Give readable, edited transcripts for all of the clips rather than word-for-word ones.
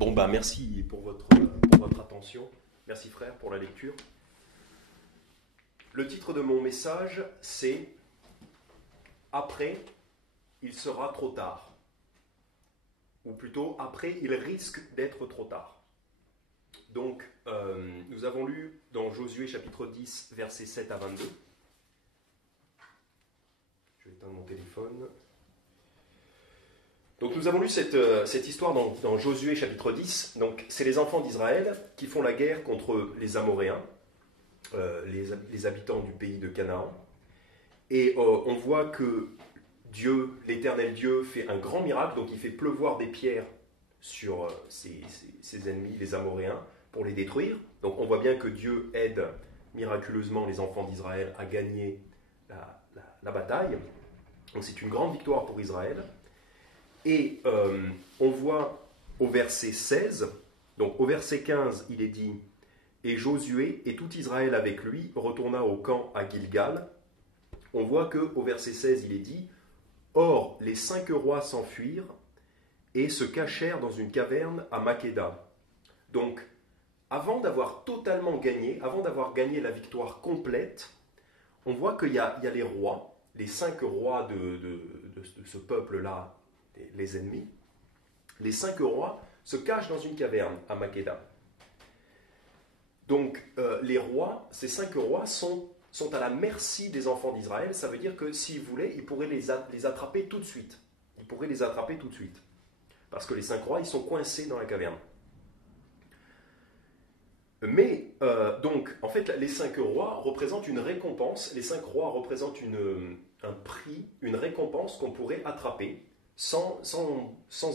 Bon, merci pour votre attention. Merci frère pour la lecture. Le titre de mon message, c'est « Après, il sera trop tard ». Ou plutôt, après, il risque d'être trop tard. Donc, nous avons lu dans Josué chapitre 10, versets 7 à 22. Je vais éteindre mon téléphone. Donc nous avons lu cette histoire dans Josué chapitre 10. Donc c'est les enfants d'Israël qui font la guerre contre les Amoréens, les habitants du pays de Canaan. Et on voit que Dieu, l'Éternel Dieu, fait un grand miracle. Donc il fait pleuvoir des pierres sur ses ennemis, les Amoréens, pour les détruire. Donc on voit bien que Dieu aide miraculeusement les enfants d'Israël à gagner la bataille. Donc c'est une grande victoire pour Israël. Et on voit au verset 16, donc au verset 15, il est dit « Et Josué et tout Israël avec lui retourna au camp à Gilgal ». On voit qu'au verset 16, il est dit « Or, les 5 rois s'enfuirent et se cachèrent dans une caverne à Makeda ». Donc, avant d'avoir totalement gagné, avant d'avoir gagné la victoire complète, on voit qu'il y a les rois, les 5 rois de ce peuple-là, les ennemis, les 5 rois se cachent dans une caverne à Makeda. Donc les rois, ces 5 rois sont à la merci des enfants d'Israël. Ça veut dire que s'ils voulaient, ils pourraient les attraper tout de suite. Ils pourraient les attraper tout de suite. Parce que les 5 rois, ils sont coincés dans la caverne. Mais, donc, en fait, les 5 rois représentent une récompense. Les 5 rois représentent un prix, une récompense qu'on pourrait attraper sans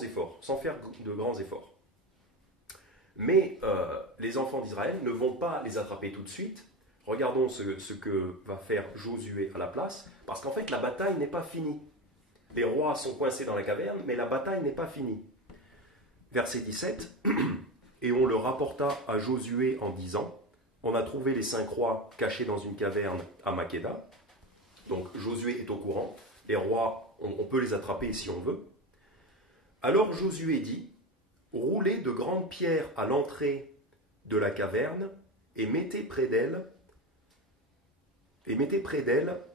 effort, sans faire de grands efforts. Mais les enfants d'Israël ne vont pas les attraper tout de suite. Regardons ce que va faire Josué à la place, parce qu'en fait la bataille n'est pas finie. Les rois sont coincés dans la caverne, mais la bataille n'est pas finie. Verset 17, « Et on le rapporta à Josué en disant, on a trouvé les 5 rois cachés dans une caverne à Makeda. » Donc Josué est au courant, les rois, on peut les attraper si on veut. Alors Josué dit, roulez de grandes pierres à l'entrée de la caverne et mettez près d'elle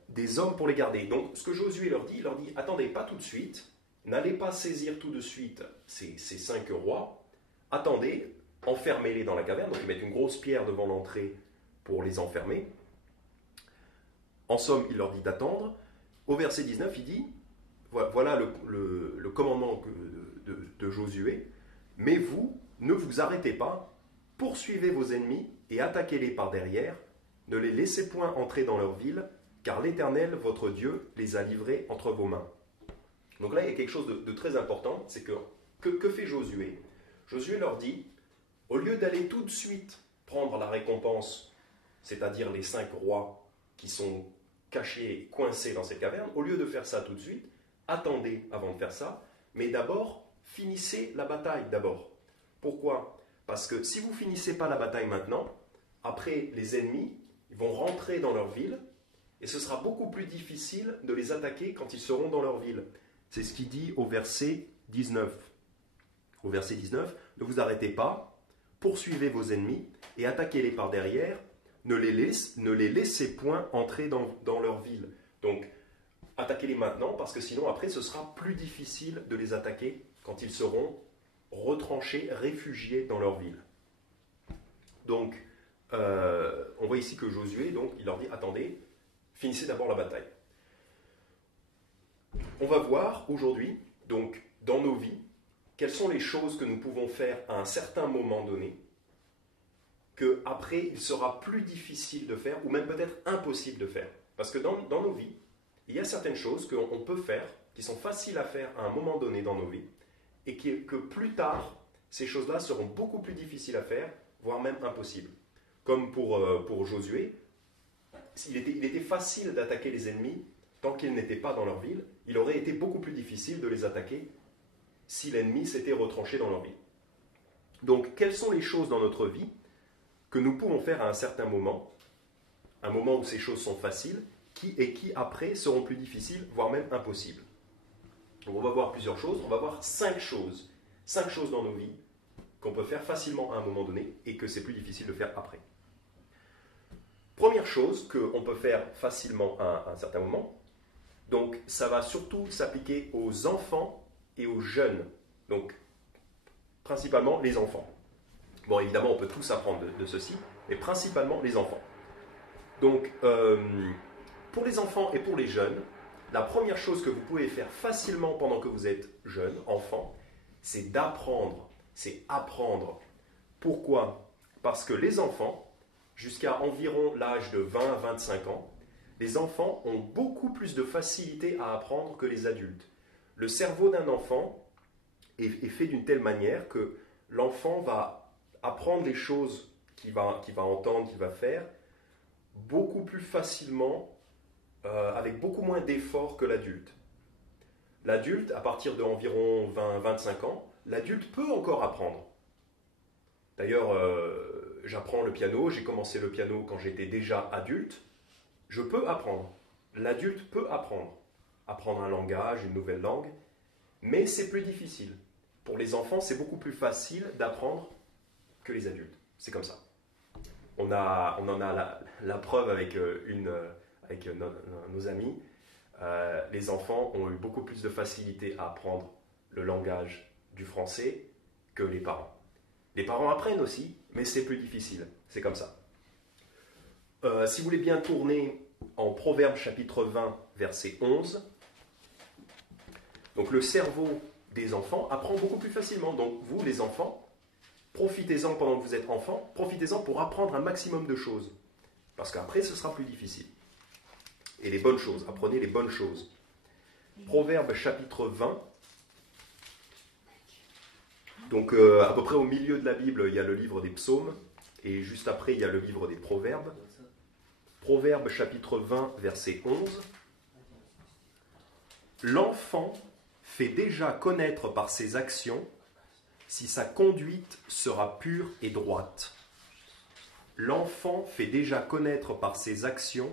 des hommes pour les garder. Donc ce que Josué leur dit, attendez, pas tout de suite, n'allez pas saisir tout de suite ces 5 rois, attendez, enfermez-les dans la caverne, donc ils mettent une grosse pierre devant l'entrée pour les enfermer. En somme, il leur dit d'attendre. Au verset 19, il dit, voilà le commandement de Josué, mais vous, ne vous arrêtez pas, poursuivez vos ennemis et attaquez-les par derrière, ne les laissez point entrer dans leur ville, car l'Éternel, votre Dieu, les a livrés entre vos mains. Donc là, il y a quelque chose de très important, c'est que fait Josué? Josué leur dit, au lieu d'aller tout de suite prendre la récompense, c'est-à-dire les 5 rois qui sont cachés, coincés dans cette caverne, au lieu de faire ça tout de suite, attendez avant de faire ça, mais d'abord, finissez la bataille d'abord. Pourquoi? Parce que si vous ne finissez pas la bataille maintenant, après les ennemis, ils vont rentrer dans leur ville, et ce sera beaucoup plus difficile de les attaquer quand ils seront dans leur ville. C'est ce qu'il dit au verset 19. Au verset 19, ne vous arrêtez pas, poursuivez vos ennemis et attaquez-les par derrière, ne les laissez point entrer dans leur ville. Donc, attaquez-les maintenant, parce que sinon, après, ce sera plus difficile de les attaquer quand ils seront retranchés, réfugiés dans leur ville. Donc, on voit ici que Josué, donc, il leur dit, attendez, finissez d'abord la bataille. On va voir aujourd'hui, donc, dans nos vies, quelles sont les choses que nous pouvons faire à un certain moment donné, qu'après, il sera plus difficile de faire, ou même peut-être impossible de faire. Parce que dans nos vies, il y a certaines choses qu'on peut faire, qui sont faciles à faire à un moment donné dans nos vies, et que plus tard, ces choses-là seront beaucoup plus difficiles à faire, voire même impossibles. Comme pour Josué, il était facile d'attaquer les ennemis tant qu'ils n'étaient pas dans leur ville. Il aurait été beaucoup plus difficile de les attaquer si l'ennemi s'était retranché dans leur ville. Donc, quelles sont les choses dans notre vie que nous pouvons faire à un certain moment, un moment où ces choses sont faciles, qui après seront plus difficiles, voire même impossibles. Donc on va voir plusieurs choses, on va voir 5 choses dans nos vies qu'on peut faire facilement à un moment donné et que c'est plus difficile de faire après. Première chose qu'on peut faire facilement à un certain moment, donc ça va surtout s'appliquer aux enfants et aux jeunes, donc principalement les enfants. Bon, évidemment, on peut tous apprendre de ceci, mais principalement les enfants. Donc, pour les enfants et pour les jeunes, la première chose que vous pouvez faire facilement pendant que vous êtes jeune, enfant, c'est d'apprendre, c'est apprendre. Pourquoi? Parce que les enfants, jusqu'à environ l'âge de 20 à 25 ans, les enfants ont beaucoup plus de facilité à apprendre que les adultes. Le cerveau d'un enfant est fait d'une telle manière que l'enfant va apprendre les choses qu'il va entendre, qu'il va faire, beaucoup plus facilement, avec beaucoup moins d'efforts que l'adulte. L'adulte, à partir d'environ 20-25 ans, l'adulte peut encore apprendre. D'ailleurs, j'apprends le piano, j'ai commencé le piano quand j'étais déjà adulte. Je peux apprendre. L'adulte peut apprendre. Apprendre un langage, une nouvelle langue, mais c'est plus difficile. Pour les enfants, c'est beaucoup plus facile d'apprendre que les adultes. C'est comme ça. On en a la preuve avec nos amis. Les enfants ont eu beaucoup plus de facilité à apprendre le langage du français que les parents. Les parents apprennent aussi, mais c'est plus difficile. C'est comme ça. Si vous voulez bien tourner en Proverbes chapitre 20, verset 11, donc le cerveau des enfants apprend beaucoup plus facilement. Donc vous, les enfants, profitez-en pendant que vous êtes enfants, profitez-en pour apprendre un maximum de choses. Parce qu'après, ce sera plus difficile. Et les bonnes choses, apprenez les bonnes choses. Proverbes chapitre 20. Donc à peu près au milieu de la Bible, il y a le livre des psaumes, et juste après, il y a le livre des proverbes. Proverbes chapitre 20, verset 11. L'enfant fait déjà connaître par ses actions si sa conduite sera pure et droite. L'enfant fait déjà connaître par ses actions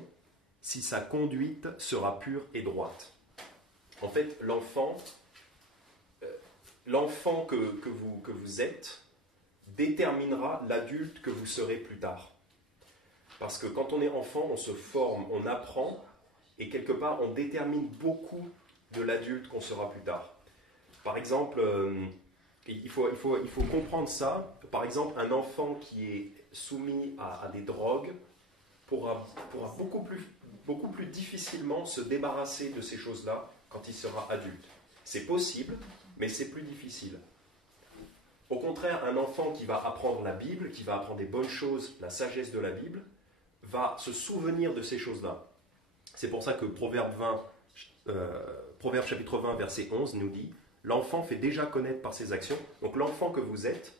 si sa conduite sera pure et droite. En fait, l'enfant que vous êtes déterminera l'adulte que vous serez plus tard. Parce que quand on est enfant, on se forme, on apprend, et quelque part, on détermine beaucoup de l'adulte qu'on sera plus tard. Par exemple, il faut comprendre ça. Par exemple, un enfant qui est soumis à des drogues pourra beaucoup plus difficilement se débarrasser de ces choses-là quand il sera adulte. C'est possible, mais c'est plus difficile. Au contraire, un enfant qui va apprendre la Bible, qui va apprendre des bonnes choses, la sagesse de la Bible, va se souvenir de ces choses-là. C'est pour ça que Proverbe chapitre 20, verset 11 nous dit « L'enfant fait déjà connaître par ses actions ». Donc l'enfant que vous êtes,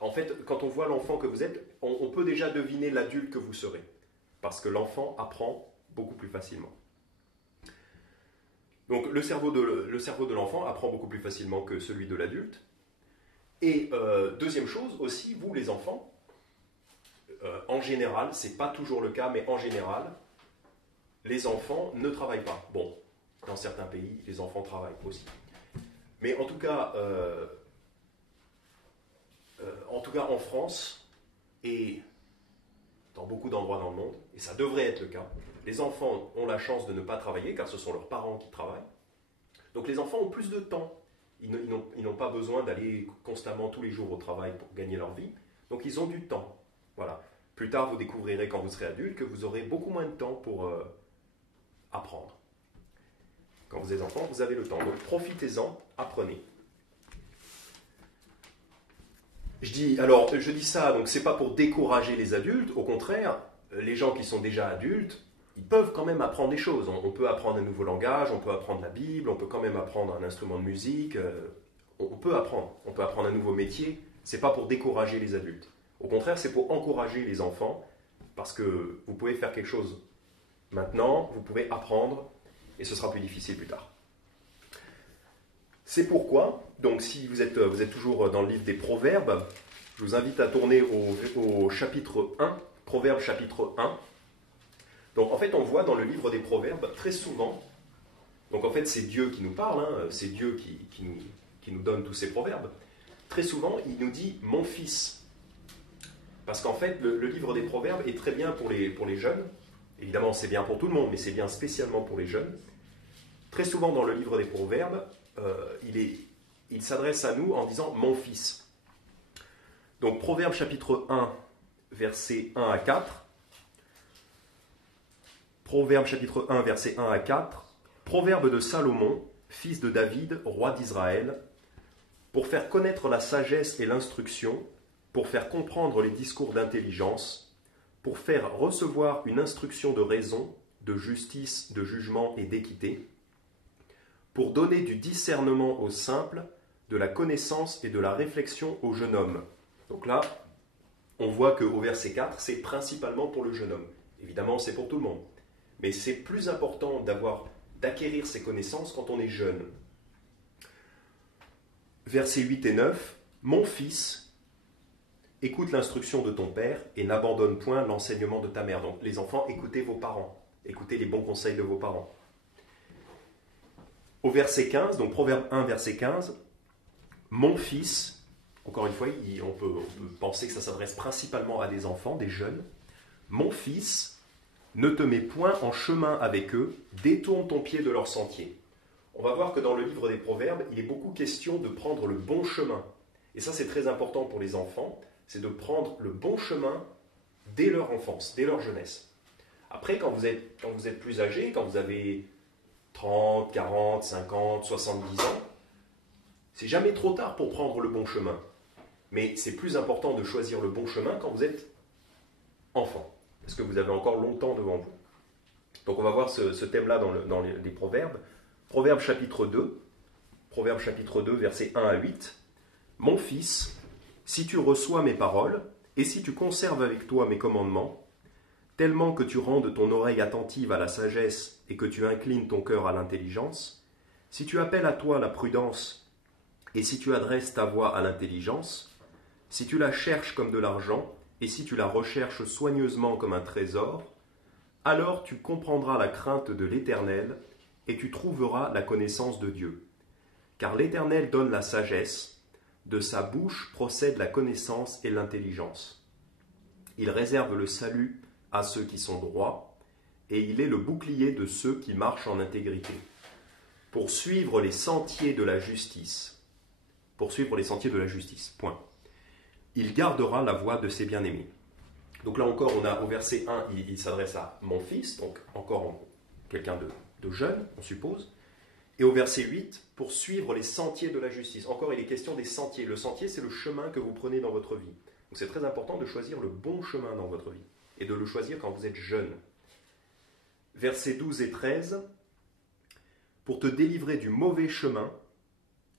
en fait, quand on voit l'enfant que vous êtes, on peut déjà deviner l'adulte que vous serez. Parce que l'enfant apprend beaucoup plus facilement. Donc le cerveau de l'enfant apprend beaucoup plus facilement que celui de l'adulte. Et deuxième chose aussi, vous les enfants, en général, ce n'est pas toujours le cas, mais en général, les enfants ne travaillent pas. Bon, dans certains pays, les enfants travaillent aussi. Mais en tout cas en France et dans beaucoup d'endroits dans le monde, et ça devrait être le cas, les enfants ont la chance de ne pas travailler car ce sont leurs parents qui travaillent. Donc les enfants ont plus de temps. Ils n'ont pas besoin d'aller constamment tous les jours au travail pour gagner leur vie. Donc ils ont du temps. Voilà. Plus tard, vous découvrirez quand vous serez adulte que vous aurez beaucoup moins de temps pour apprendre. Quand vous êtes enfant, vous avez le temps. Donc profitez-en, apprenez. Je dis ça, donc c'est pas pour décourager les adultes. Au contraire, les gens qui sont déjà adultes, ils peuvent quand même apprendre des choses. On peut apprendre un nouveau langage, on peut apprendre la Bible, on peut quand même apprendre un instrument de musique. On peut apprendre un nouveau métier. C'est pas pour décourager les adultes. Au contraire, c'est pour encourager les enfants, parce que vous pouvez faire quelque chose maintenant, vous pouvez apprendre, et ce sera plus difficile plus tard. C'est pourquoi, donc si vous êtes toujours dans le livre des Proverbes, je vous invite à tourner au chapitre 1, Proverbes chapitre 1. Donc en fait, on voit dans le livre des Proverbes très souvent, donc en fait c'est Dieu qui nous parle, c'est Dieu qui nous donne tous ces proverbes. très souvent, il nous dit « mon fils ». Parce qu'en fait, le livre des Proverbes est très bien pour les jeunes. Évidemment, c'est bien pour tout le monde, mais c'est bien spécialement pour les jeunes. Très souvent, dans le livre des Proverbes, il s'adresse à nous en disant « mon fils ». Donc, Proverbes chapitre 1, versets 1 à 4. Proverbes chapitre 1, versets 1 à 4. Proverbe de Salomon, fils de David, roi d'Israël, pour faire connaître la sagesse et l'instruction, pour faire comprendre les discours d'intelligence, pour faire recevoir une instruction de raison, de justice, de jugement et d'équité, pour donner du discernement aux simples, de la connaissance et de la réflexion au jeune homme. Donc là, on voit qu'au verset 4, c'est principalement pour le jeune homme. Évidemment, c'est pour tout le monde. Mais c'est plus important d'acquérir ces connaissances quand on est jeune. Versets 8 et 9. « Mon fils, écoute l'instruction de ton père et n'abandonne point l'enseignement de ta mère. » Donc les enfants, écoutez vos parents. Écoutez les bons conseils de vos parents. Au verset 15, donc Proverbe 1, verset 15. « Mon fils », encore une fois, on peut penser que ça s'adresse principalement à des enfants, des jeunes. « Mon fils, ne te mets point en chemin avec eux, détourne ton pied de leur sentier. » On va voir que dans le livre des Proverbes, il est beaucoup question de prendre le bon chemin. Et ça, c'est très important pour les enfants, c'est de prendre le bon chemin dès leur enfance, dès leur jeunesse. Après, quand vous êtes plus âgé, quand vous avez 30, 40, 50, 70 ans, c'est jamais trop tard pour prendre le bon chemin. Mais c'est plus important de choisir le bon chemin quand vous êtes enfant, parce que vous avez encore longtemps devant vous. Donc on va voir ce thème-là dans les Proverbes. Proverbe chapitre 2, versets 1 à 8. « Mon fils, si tu reçois mes paroles, et si tu conserves avec toi mes commandements, tellement que tu rendes ton oreille attentive à la sagesse et que tu inclines ton cœur à l'intelligence, si tu appelles à toi la prudence, et si tu adresses ta voix à l'intelligence, si tu la cherches comme de l'argent, et si tu la recherches soigneusement comme un trésor, alors tu comprendras la crainte de l'Éternel, et tu trouveras la connaissance de Dieu. Car l'Éternel donne la sagesse, de sa bouche procède la connaissance et l'intelligence. Il réserve le salut à ceux qui sont droits, et il est le bouclier de ceux qui marchent en intégrité. Pour suivre les sentiers de la justice. Point. Il gardera la voie de ses bien-aimés. Donc là encore, on a au verset 1, il s'adresse à mon fils, donc encore quelqu'un de jeune, on suppose. Et au verset 8, pour suivre les sentiers de la justice. Encore, il est question des sentiers. Le sentier, c'est le chemin que vous prenez dans votre vie. Donc c'est très important de choisir le bon chemin dans votre vie. Et de le choisir quand vous êtes jeune. Versets 12 et 13. Pour te délivrer du mauvais chemin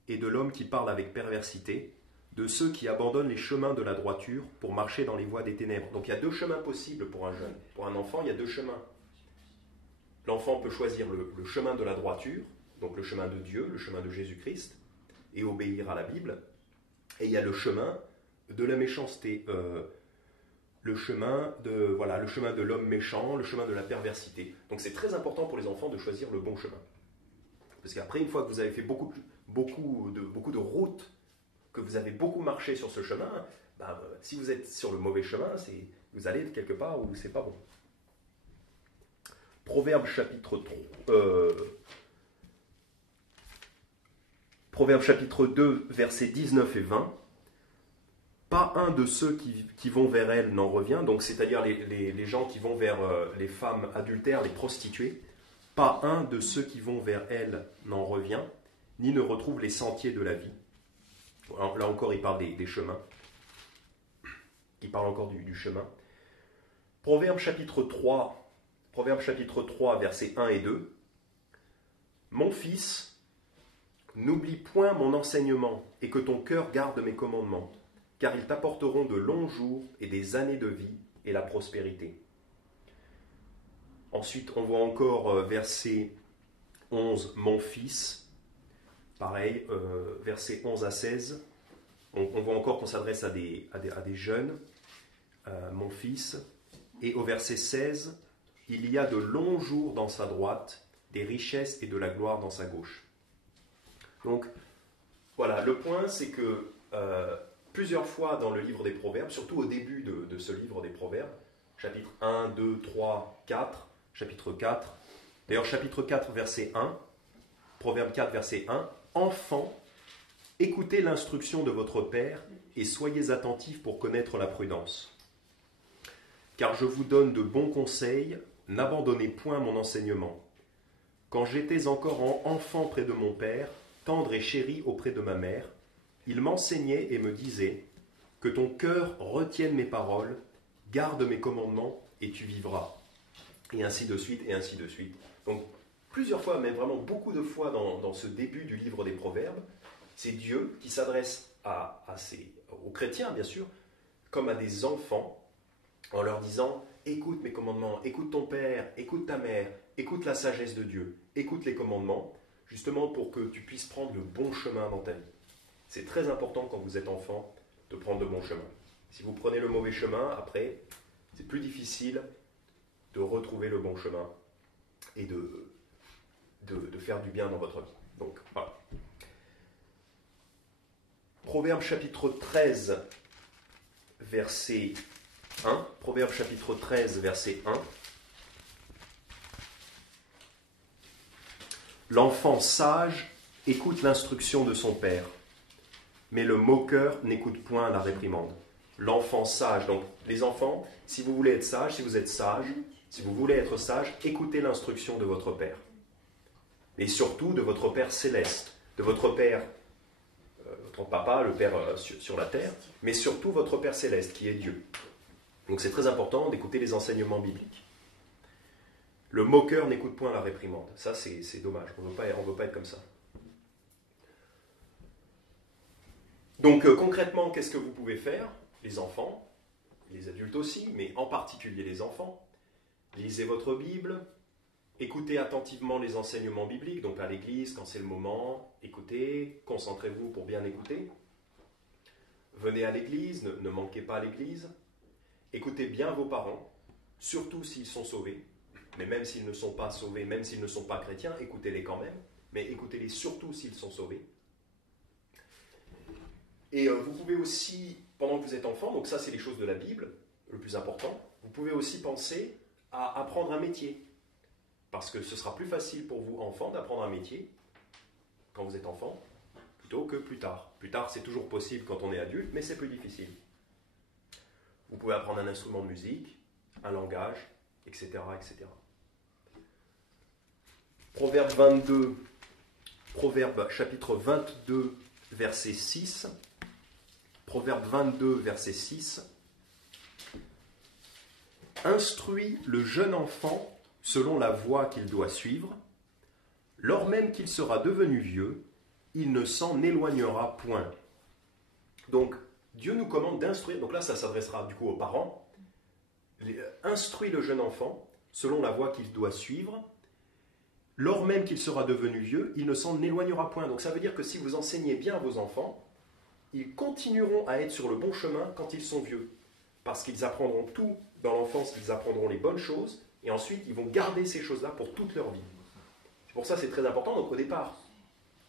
et de l'homme qui parle avec perversité, de ceux qui abandonnent les chemins de la droiture pour marcher dans les voies des ténèbres. Donc il y a deux chemins possibles pour un jeune. Pour un enfant, il y a deux chemins. L'enfant peut choisir le chemin de la droiture, donc le chemin de Dieu, le chemin de Jésus-Christ, et obéir à la Bible. Et il y a le chemin de la méchanceté, le chemin de l'homme méchant, le chemin de la perversité. Donc c'est très important pour les enfants de choisir le bon chemin. Parce qu'après, une fois que vous avez fait beaucoup de routes, que vous avez beaucoup marché sur ce chemin, si vous êtes sur le mauvais chemin, vous allez quelque part où c'est pas bon. Proverbe chapitre 2, versets 19 et 20. Pas un de ceux qui vont vers elle n'en revient, donc c'est-à-dire les gens qui vont vers les femmes adultères, les prostituées. Pas un de ceux qui vont vers elle n'en revient, ni ne retrouve les sentiers de la vie. Alors, là encore, il parle des chemins. Il parle encore du chemin. Proverbe chapitre 3, versets 1 et 2. Mon fils, n'oublie point mon enseignement, et que ton cœur garde mes commandements, car ils t'apporteront de longs jours et des années de vie et la prospérité. Ensuite, on voit encore verset 11, mon fils. Pareil, versets 11 à 16. On voit encore qu'on s'adresse à des jeunes. Mon fils. Et au verset 16, il y a de longs jours dans sa droite, des richesses et de la gloire dans sa gauche. Donc, voilà, le point, c'est que plusieurs fois dans le livre des Proverbes, surtout au début de ce livre des Proverbes, chapitre 1, 2, 3, 4, chapitre 4. D'ailleurs, chapitre 4, verset 1, Proverbe 4, verset 1, « Enfants, écoutez l'instruction de votre Père et soyez attentifs pour connaître la prudence. Car je vous donne de bons conseils, n'abandonnez point mon enseignement. Quand j'étais encore enfant près de mon Père, tendre et chéri auprès de ma mère, il m'enseignait et me disait, que ton cœur retienne mes paroles, garde mes commandements et tu vivras. » Et ainsi de suite, et ainsi de suite. Donc, plusieurs fois, même vraiment beaucoup de fois dans ce début du livre des Proverbes, c'est Dieu qui s'adresse aux chrétiens, bien sûr, comme à des enfants, en leur disant « Écoute mes commandements, écoute ton père, écoute ta mère, écoute la sagesse de Dieu, écoute les commandements, justement pour que tu puisses prendre le bon chemin dans ta vie. » C'est très important quand vous êtes enfant de prendre le bon chemin. Si vous prenez le mauvais chemin, après, c'est plus difficile de retrouver le bon chemin et de faire du bien dans votre vie. Donc, voilà. Proverbe chapitre 13, verset 1. Proverbe chapitre 13, verset 1. L'enfant sage écoute l'instruction de son père, mais le moqueur n'écoute point la réprimande. L'enfant sage, donc les enfants, si vous voulez être sage, si vous êtes sage, si vous voulez être sage, écoutez l'instruction de votre père. Et surtout de votre Père céleste, de votre Père, votre papa, le Père sur la terre, mais surtout votre Père céleste qui est Dieu. Donc c'est très important d'écouter les enseignements bibliques. Le moqueur n'écoute point la réprimande. Ça c'est dommage, on ne veut pas être comme ça. Donc concrètement, qu'est-ce que vous pouvez faire, les enfants, les adultes aussi, mais en particulier les enfants? Lisez votre Bible, écoutez attentivement les enseignements bibliques, donc à l'église, quand c'est le moment, écoutez, concentrez-vous pour bien écouter. Venez à l'église, ne manquez pas à l'église. Écoutez bien vos parents, surtout s'ils sont sauvés, mais même s'ils ne sont pas sauvés, même s'ils ne sont pas chrétiens, écoutez-les quand même, mais écoutez-les surtout s'ils sont sauvés. Et vous pouvez aussi, pendant que vous êtes enfant, donc ça c'est les choses de la Bible, le plus important, vous pouvez aussi penser à apprendre un métier. Parce que ce sera plus facile pour vous, enfants, d'apprendre un métier quand vous êtes enfant, plutôt que plus tard. Plus tard, c'est toujours possible quand on est adulte, mais c'est plus difficile. Vous pouvez apprendre un instrument de musique, un langage, etc., etc. Proverbe chapitre 22, verset 6. Proverbe 22, verset 6. Instruis le jeune enfant selon la voie qu'il doit suivre, lors même qu'il sera devenu vieux, il ne s'en éloignera point. Donc, Dieu nous commande d'instruire, donc là ça s'adressera du coup aux parents, instruis le jeune enfant selon la voie qu'il doit suivre, lors même qu'il sera devenu vieux, il ne s'en éloignera point. Donc ça veut dire que si vous enseignez bien à vos enfants, ils continueront à être sur le bon chemin quand ils sont vieux, parce qu'ils apprendront tout dans l'enfance, ils apprendront les bonnes choses, et ensuite, ils vont garder ces choses-là pour toute leur vie. C'est pour ça que c'est très important. Donc au départ,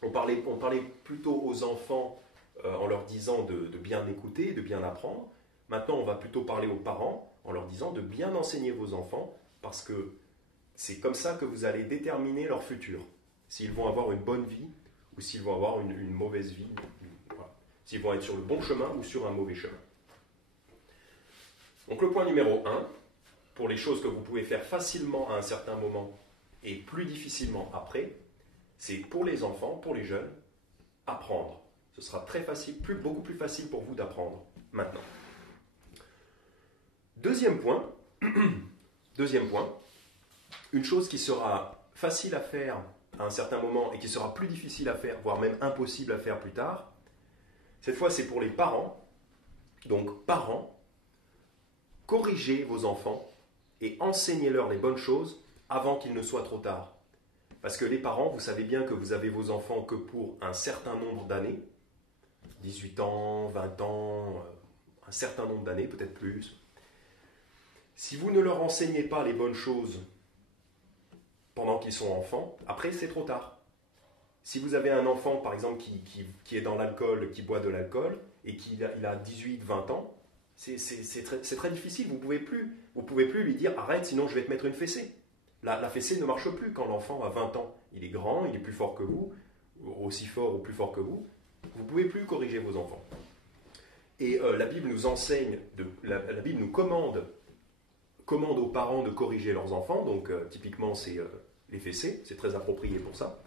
on parlait plutôt aux enfants en leur disant de bien écouter, de bien apprendre. Maintenant, on va plutôt parler aux parents en leur disant de bien enseigner vos enfants, parce que c'est comme ça que vous allez déterminer leur futur. S'ils vont avoir une bonne vie ou s'ils vont avoir une mauvaise vie. Voilà. S'ils vont être sur le bon chemin ou sur un mauvais chemin. Donc le point numéro 1, pour les choses que vous pouvez faire facilement à un certain moment et plus difficilement après, c'est pour les enfants, pour les jeunes, apprendre. Ce sera très facile, beaucoup plus facile pour vous d'apprendre maintenant. Deuxième point, une chose qui sera facile à faire à un certain moment et qui sera plus difficile à faire, voire même impossible à faire plus tard, cette fois c'est pour les parents. Donc parents, corrigez vos enfants et enseignez-leur les bonnes choses avant qu'il ne soit trop tard. Parce que les parents, vous savez bien que vous avez vos enfants que pour un certain nombre d'années, 18 ans, 20 ans, un certain nombre d'années, peut-être plus. Si vous ne leur enseignez pas les bonnes choses pendant qu'ils sont enfants, après c'est trop tard. Si vous avez un enfant, par exemple, qui est dans l'alcool, qui boit de l'alcool, et qu'il a 18, 20 ans, c'est très difficile. Vous pouvez plus lui dire arrête, sinon je vais te mettre une fessée. La fessée ne marche plus quand l'enfant a 20 ans. Il est grand, il est plus fort que vous, aussi fort ou plus fort que vous. Vous ne pouvez plus corriger vos enfants. Et la Bible nous enseigne, la Bible nous commande aux parents de corriger leurs enfants. Donc typiquement c'est les fessées, c'est très approprié pour ça.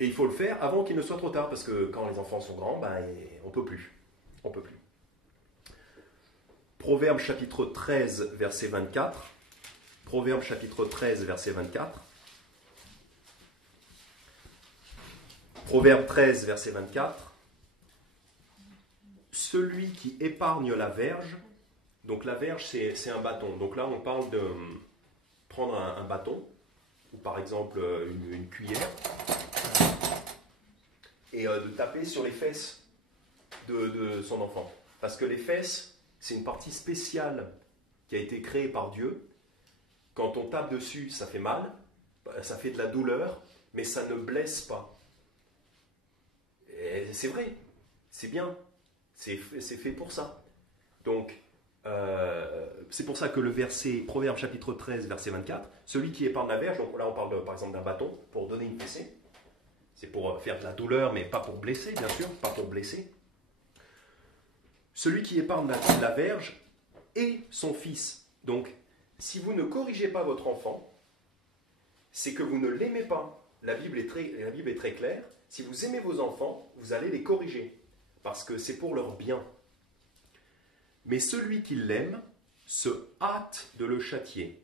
Et il faut le faire avant qu'il ne soit trop tard, parce que quand les enfants sont grands, on ne peut plus. On peut plus. Proverbe chapitre 13, verset 24. Proverbe chapitre 13, verset 24. Proverbe 13, verset 24. Celui qui épargne la verge, donc la verge c'est un bâton. Donc là on parle de prendre un bâton, ou par exemple une cuillère, et de taper sur les fesses de son enfant. Parce que les fesses, c'est une partie spéciale qui a été créée par Dieu. Quand on tape dessus, ça fait mal, ça fait de la douleur, mais ça ne blesse pas. Et c'est vrai, c'est bien, c'est fait pour ça. Donc, c'est pour ça que le verset, Proverbe chapitre 13, verset 24, celui qui épargne la verge, donc là on parle par exemple d'un bâton pour donner une fessée. C'est pour faire de la douleur, mais pas pour blesser, bien sûr, pas pour blesser. Celui qui épargne la verge est son fils. Donc, si vous ne corrigez pas votre enfant, c'est que vous ne l'aimez pas. La Bible est très claire. Si vous aimez vos enfants, vous allez les corriger, parce que c'est pour leur bien. Mais celui qui l'aime se hâte de le châtier.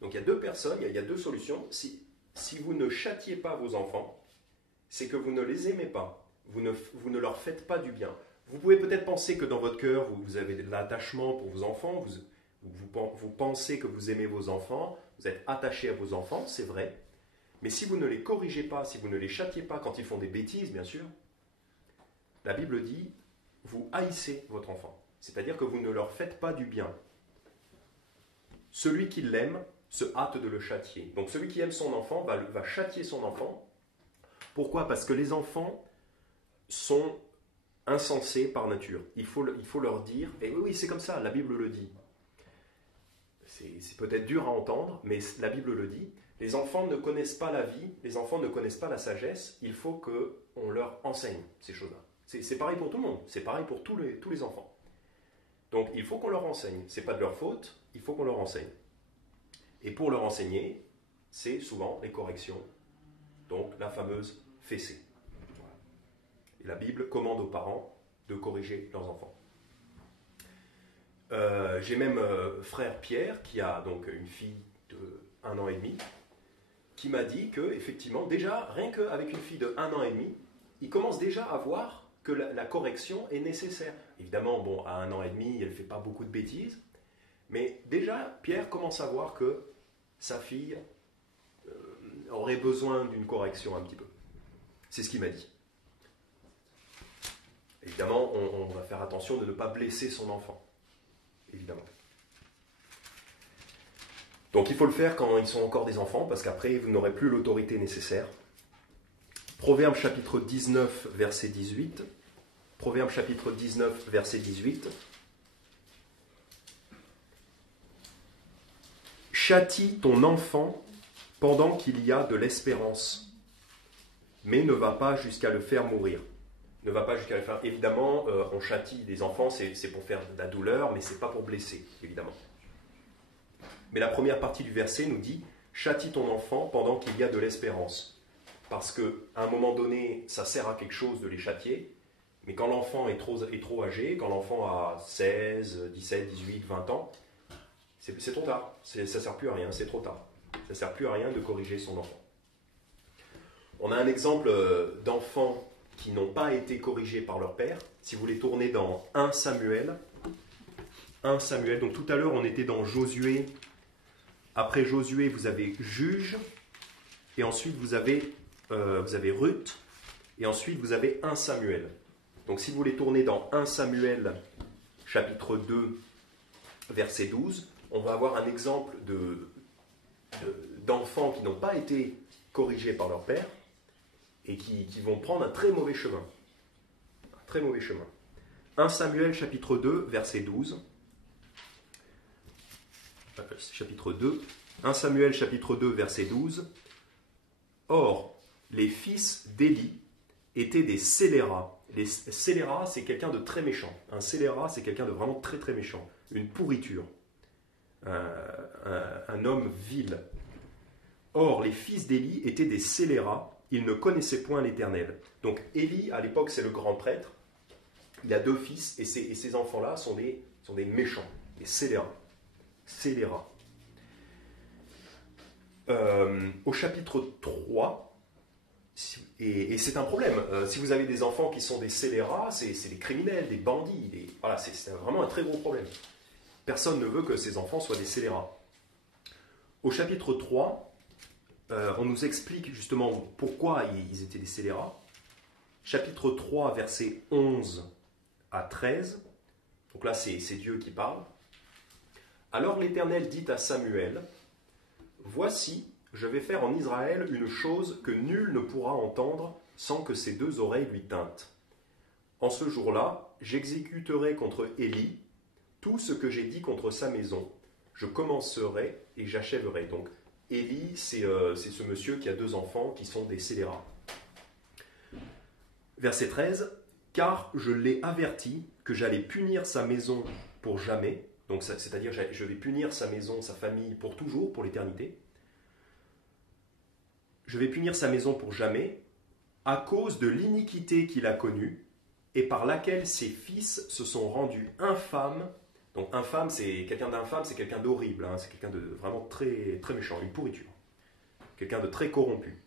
Donc il y a deux personnes, il y a deux solutions. Si vous ne châtiez pas vos enfants, c'est que vous ne les aimez pas, vous ne leur faites pas du bien. Vous pouvez peut-être penser que dans votre cœur, vous avez de l'attachement pour vos enfants, vous pensez que vous aimez vos enfants, vous êtes attaché à vos enfants, c'est vrai. Mais si vous ne les corrigez pas, si vous ne les châtiez pas quand ils font des bêtises, bien sûr, la Bible dit, vous haïssez votre enfant. C'est-à-dire que vous ne leur faites pas du bien. Celui qui l'aime se hâte de le châtier. Donc celui qui aime son enfant va châtier son enfant. Pourquoi ? Parce que les enfants sont insensés par nature. Il faut leur dire, et oui, c'est comme ça, la Bible le dit. C'est peut-être dur à entendre, mais la Bible le dit. Les enfants ne connaissent pas la vie, les enfants ne connaissent pas la sagesse, il faut qu'on leur enseigne ces choses-là. C'est pareil pour tout le monde, c'est pareil pour tous les enfants. Donc il faut qu'on leur enseigne, ce n'est pas de leur faute, il faut qu'on leur enseigne. Et pour leur enseigner, c'est souvent les corrections, donc la fameuse fessée. Et la Bible commande aux parents de corriger leurs enfants. J'ai même frère Pierre, qui a donc une fille de 1 an et demi, qui m'a dit que, effectivement, déjà, rien qu'avec une fille de 1 an et demi, il commence déjà à voir que la correction est nécessaire. Évidemment, bon, à 1 an et demi, elle ne fait pas beaucoup de bêtises, mais déjà, Pierre commence à voir que sa fille aurait besoin d'une correction un petit peu. C'est ce qu'il m'a dit. Évidemment, on va faire attention de ne pas blesser son enfant. Évidemment. Donc il faut le faire quand ils sont encore des enfants, parce qu'après, vous n'aurez plus l'autorité nécessaire. Proverbe chapitre 19, verset 18. Proverbe chapitre 19, verset 18. Châtie ton enfant pendant qu'il y a de l'espérance, mais ne va pas jusqu'à le faire mourir. Ne va pas jusqu'à le faire. Évidemment, on châtie les enfants, c'est pour faire de la douleur, mais ce n'est pas pour blesser, évidemment. Mais la première partie du verset nous dit « Châtie ton enfant pendant qu'il y a de l'espérance ». Parce qu'à un moment donné, ça sert à quelque chose de les châtier, mais quand l'enfant est trop âgé, quand l'enfant a 16, 17, 18, 20 ans, c'est trop tard. Ça ne sert plus à rien, c'est trop tard. Ça ne sert plus à rien de corriger son enfant. On a un exemple d'enfants qui n'ont pas été corrigés par leur père. Si vous les tournez dans 1 Samuel, donc tout à l'heure on était dans Josué. Après Josué, vous avez Juge, et ensuite vous avez Ruth, et ensuite vous avez 1 Samuel. Donc si vous les tournez dans 1 Samuel, chapitre 2, verset 12, on va avoir un exemple d'enfants qui n'ont pas été corrigés par leur père, et qui vont prendre un très mauvais chemin. Un très mauvais chemin. 1 Samuel chapitre 2, verset 12. Chapitre 2. 1 Samuel chapitre 2, verset 12. Or, les fils d'Éli étaient des scélérats. Les scélérats, c'est quelqu'un de très méchant. Un scélérat, c'est quelqu'un de vraiment très très méchant. Une pourriture. Un homme vil. Or, les fils d'Éli étaient des scélérats. Ils ne connaissaient point l'Éternel. Donc, Éli, à l'époque, c'est le grand prêtre. Il a 2 fils, et ces enfants-là sont des méchants, des scélérats. Scélérats. Au chapitre 3, et c'est un problème. Si vous avez des enfants qui sont des scélérats, c'est des criminels, des bandits. Voilà, c'est vraiment un très gros problème. Personne ne veut que ses enfants soient des scélérats. Au chapitre 3, on nous explique justement pourquoi ils étaient des scélérats. Chapitre 3, versets 11 à 13. Donc là, c'est Dieu qui parle. Alors l'Éternel dit à Samuel, « Voici, je vais faire en Israël une chose que nul ne pourra entendre sans que ses 2 oreilles lui tintent. En ce jour-là, j'exécuterai contre Éli tout ce que j'ai dit contre sa maison. Je commencerai et j'achèverai. » Donc Éli, c'est ce monsieur qui a 2 enfants qui sont des scélérats. Verset 13, « Car je l'ai averti que j'allais punir sa maison pour jamais. » Donc, c'est-à-dire, je vais punir sa maison, sa famille pour toujours, pour l'éternité. Je vais punir sa maison pour jamais, à cause de l'iniquité qu'il a connue, et par laquelle ses fils se sont rendus infâmes. Donc, infâme, c'est quelqu'un d'infâme, c'est quelqu'un d'horrible, hein, c'est quelqu'un de vraiment très, très méchant, une pourriture. Quelqu'un de très corrompu.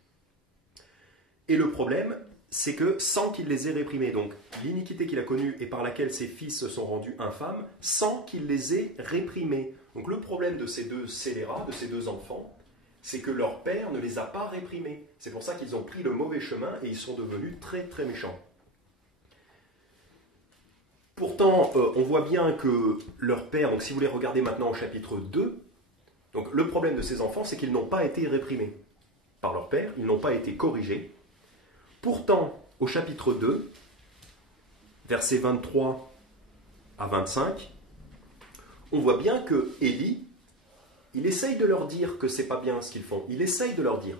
Et le problème, c'est que sans qu'il les ait réprimés, donc l'iniquité qu'il a connue et par laquelle ses fils se sont rendus infâmes, sans qu'il les ait réprimés. Donc le problème de ces 2 scélérats, de ces 2 enfants, c'est que leur père ne les a pas réprimés. C'est pour ça qu'ils ont pris le mauvais chemin et ils sont devenus très très méchants. Pourtant, on voit bien que leur père, donc si vous les regardez maintenant au chapitre 2, donc le problème de ces enfants, c'est qu'ils n'ont pas été réprimés par leur père, ils n'ont pas été corrigés. Pourtant, au chapitre 2, versets 23 à 25, on voit bien que Éli, il essaye de leur dire que c'est pas bien ce qu'ils font. Il essaye de leur dire.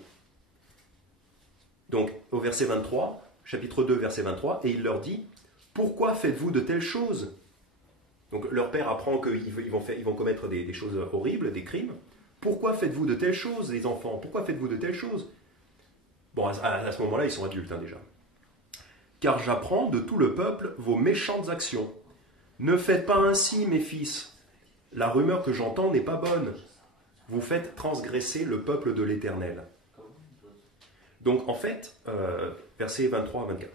Donc, au verset 23, chapitre 2, verset 23, et il leur dit, « Pourquoi faites-vous de telles choses ?» Donc, leur père apprend qu'ils vont commettre des choses horribles, des crimes. « Pourquoi faites-vous de telles choses, les enfants? Pourquoi faites-vous de telles choses ?» Bon, à ce moment-là, ils sont adultes déjà. « Car j'apprends de tout le peuple vos méchantes actions. Ne faites pas ainsi, mes fils. La rumeur que j'entends n'est pas bonne. Vous faites transgresser le peuple de l'Éternel. » Donc, en fait, versets 23 à 24.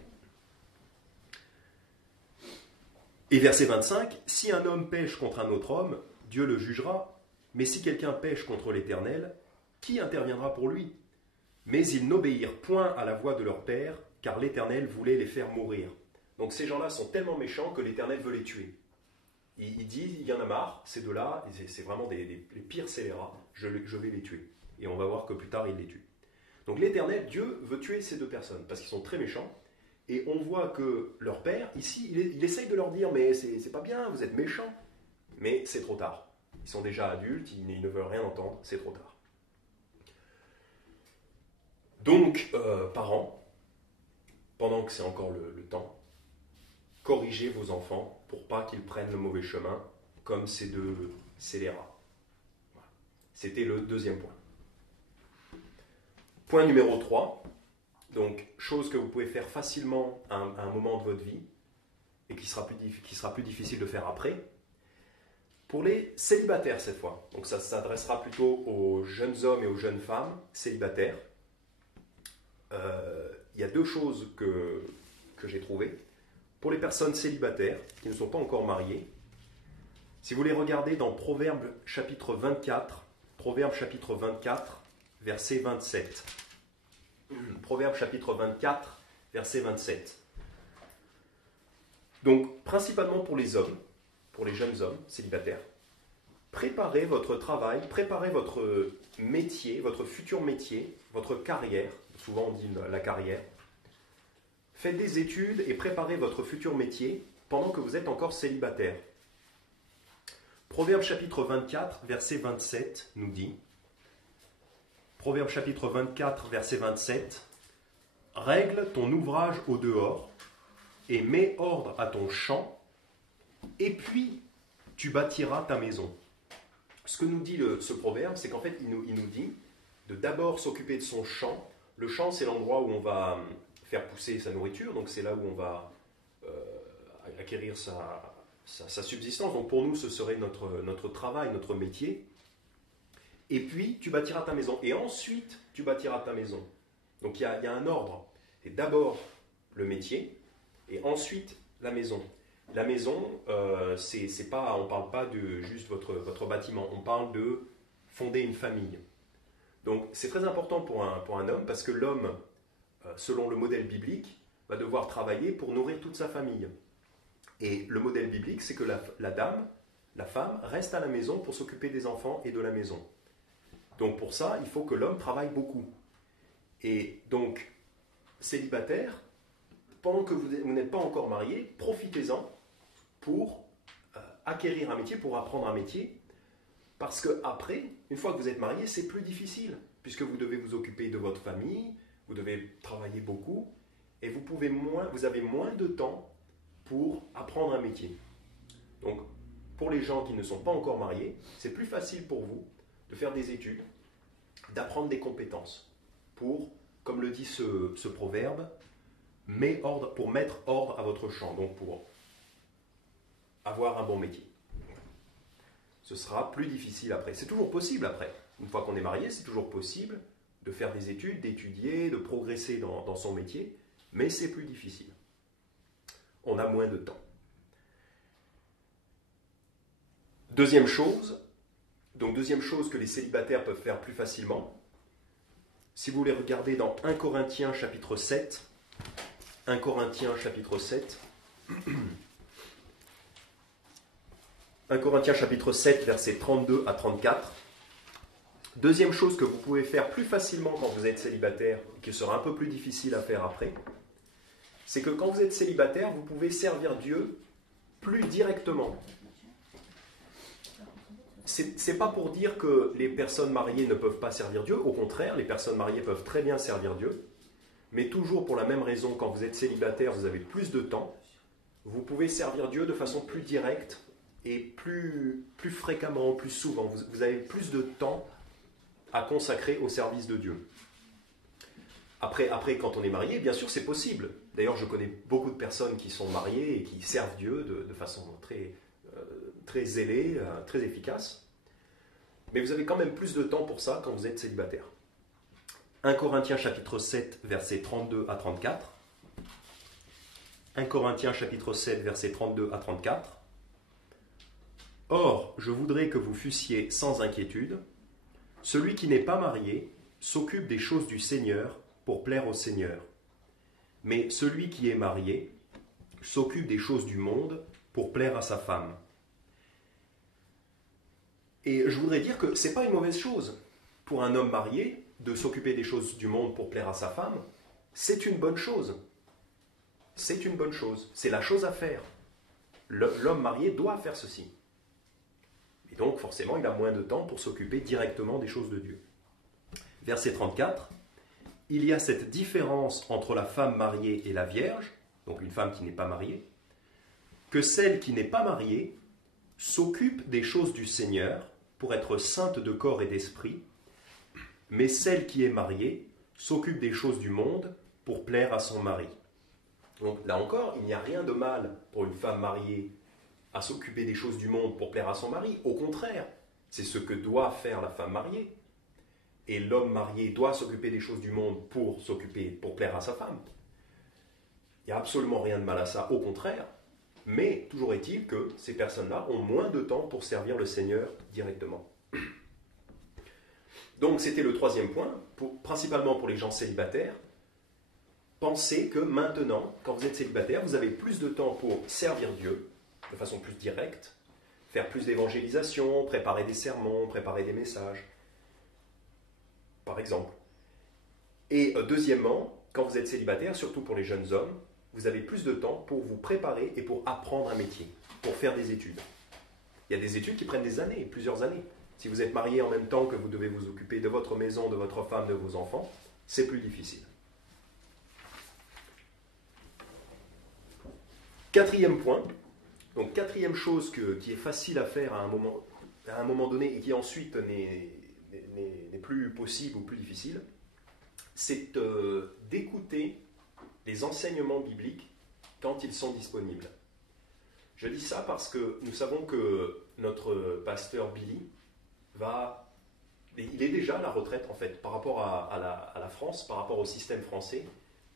Et verset 25, « Si un homme pêche contre un autre homme, Dieu le jugera. Mais si quelqu'un pêche contre l'Éternel, qui interviendra pour lui ? Mais ils n'obéirent point à la voix de leur père, car l'Éternel voulait les faire mourir. » Donc ces gens-là sont tellement méchants que l'Éternel veut les tuer. Il dit, il y en a marre, ces 2-là, c'est vraiment les pires scélérats, je vais les tuer. Et on va voir que plus tard, il les tue. Donc l'Éternel, Dieu, veut tuer ces 2 personnes, parce qu'ils sont très méchants. Et on voit que leur père, ici, il essaye de leur dire, mais c'est pas bien, vous êtes méchants. Mais c'est trop tard. Ils sont déjà adultes, ils ne veulent rien entendre, c'est trop tard. Donc, parents, pendant que c'est encore le temps, corrigez vos enfants pour pas qu'ils prennent le mauvais chemin, comme ces 2 scélérats. Voilà. C'était le 2e point. Point numéro 3, donc chose que vous pouvez faire facilement à un moment de votre vie, et qui sera plus difficile de faire après. Pour les célibataires cette fois, donc ça s'adressera plutôt aux jeunes hommes et aux jeunes femmes célibataires. Il y a 2 choses que j'ai trouvées. Pour les personnes célibataires qui ne sont pas encore mariées, si vous les regardez dans Proverbes chapitre 24, verset 27. Proverbes chapitre 24, verset 27. Donc, principalement pour les hommes, pour les jeunes hommes célibataires, préparez votre travail, préparez votre métier, votre futur métier, votre carrière. Souvent on dit la carrière. Faites des études et préparez votre futur métier pendant que vous êtes encore célibataire. Proverbe chapitre 24, verset 27 nous dit, Proverbe chapitre 24, verset 27, « Règle ton ouvrage au dehors et mets ordre à ton champ, et puis tu bâtiras ta maison. » Ce que nous dit ce proverbe, c'est qu'en fait, il nous dit de d'abord s'occuper de son champ. Le champ, c'est l'endroit où on va faire pousser sa nourriture, donc c'est là où on va acquérir sa subsistance. Donc pour nous, ce serait notre travail, notre métier. Et puis, tu bâtiras ta maison. Et ensuite, tu bâtiras ta maison. Donc il y a un ordre. C'est d'abord le métier, et ensuite la maison. La maison, c'est pas, on ne parle pas de juste votre bâtiment, on parle de fonder une famille. Donc c'est très important pour un homme, parce que l'homme, selon le modèle biblique, va devoir travailler pour nourrir toute sa famille. Et le modèle biblique, c'est que la dame, la femme, reste à la maison pour s'occuper des enfants et de la maison. Donc pour ça, il faut que l'homme travaille beaucoup. Et donc, célibataire, pendant que vous n'êtes pas encore marié, profitez-en pour acquérir un métier, pour apprendre un métier, parce qu'après, une fois que vous êtes marié, c'est plus difficile, puisque vous devez vous occuper de votre famille, vous devez travailler beaucoup, et vous avez moins de temps pour apprendre un métier. Donc, pour les gens qui ne sont pas encore mariés, c'est plus facile pour vous de faire des études, d'apprendre des compétences, pour, comme le dit ce proverbe, pour mettre ordre à votre champ, donc pour avoir un bon métier. Ce sera plus difficile après. C'est toujours possible après. Une fois qu'on est marié, c'est toujours possible de faire des études, d'étudier, de progresser dans son métier, mais c'est plus difficile. On a moins de temps. Deuxième chose que les célibataires peuvent faire plus facilement, si vous voulez regarder dans 1 Corinthiens chapitre 7, 1 Corinthiens chapitre 7, 1 Corinthiens chapitre 7, versets 32 à 34. Deuxième chose que vous pouvez faire plus facilement quand vous êtes célibataire, qui sera un peu plus difficile à faire après, c'est que quand vous êtes célibataire, vous pouvez servir Dieu plus directement. C'est pas pour dire que les personnes mariées ne peuvent pas servir Dieu, au contraire, les personnes mariées peuvent très bien servir Dieu, mais toujours pour la même raison, quand vous êtes célibataire, vous avez plus de temps, vous pouvez servir Dieu de façon plus directe et plus fréquemment, plus souvent. Vous avez plus de temps à consacrer au service de Dieu. Après, quand on est marié, bien sûr, c'est possible. D'ailleurs, je connais beaucoup de personnes qui sont mariées et qui servent Dieu de façon très zélée, très efficace. Mais vous avez quand même plus de temps pour ça quand vous êtes célibataire. 1 Corinthiens chapitre 7, versets 32 à 34. 1 Corinthiens chapitre 7, versets 32 à 34. Or, je voudrais que vous fussiez sans inquiétude. Celui qui n'est pas marié s'occupe des choses du Seigneur pour plaire au Seigneur. Mais celui qui est marié s'occupe des choses du monde pour plaire à sa femme. Et je voudrais dire que ce n'est pas une mauvaise chose pour un homme marié de s'occuper des choses du monde pour plaire à sa femme. C'est une bonne chose. C'est une bonne chose. C'est la chose à faire. L'homme marié doit faire ceci. Et donc, forcément, il a moins de temps pour s'occuper directement des choses de Dieu. Verset 34. Il y a cette différence entre la femme mariée et la vierge, donc une femme qui n'est pas mariée, que celle qui n'est pas mariée s'occupe des choses du Seigneur pour être sainte de corps et d'esprit, mais celle qui est mariée s'occupe des choses du monde pour plaire à son mari. Donc là encore, il n'y a rien de mal pour une femme mariée à s'occuper des choses du monde pour plaire à son mari. Au contraire, c'est ce que doit faire la femme mariée. Et l'homme marié doit s'occuper des choses du monde pour plaire à sa femme. Il n'y a absolument rien de mal à ça, au contraire. Mais toujours est-il que ces personnes-là ont moins de temps pour servir le Seigneur directement. Donc c'était le troisième point, principalement pour les gens célibataires. Pensez que maintenant, quand vous êtes célibataire, vous avez plus de temps pour servir Dieu de façon plus directe, faire plus d'évangélisation, préparer des sermons, préparer des messages, par exemple. Et deuxièmement, quand vous êtes célibataire, surtout pour les jeunes hommes, vous avez plus de temps pour vous préparer et pour apprendre un métier, pour faire des études. Il y a des études qui prennent des années, plusieurs années. Si vous êtes marié en même temps que vous devez vous occuper de votre maison, de votre femme, de vos enfants, c'est plus difficile. Quatrième point, donc quatrième chose qui est facile à faire à un moment donné et qui ensuite n'est plus possible ou plus difficile, c'est d'écouter les enseignements bibliques quand ils sont disponibles. Je dis ça parce que nous savons que notre pasteur Billy il est déjà à la retraite en fait, par rapport à la France, par rapport au système français.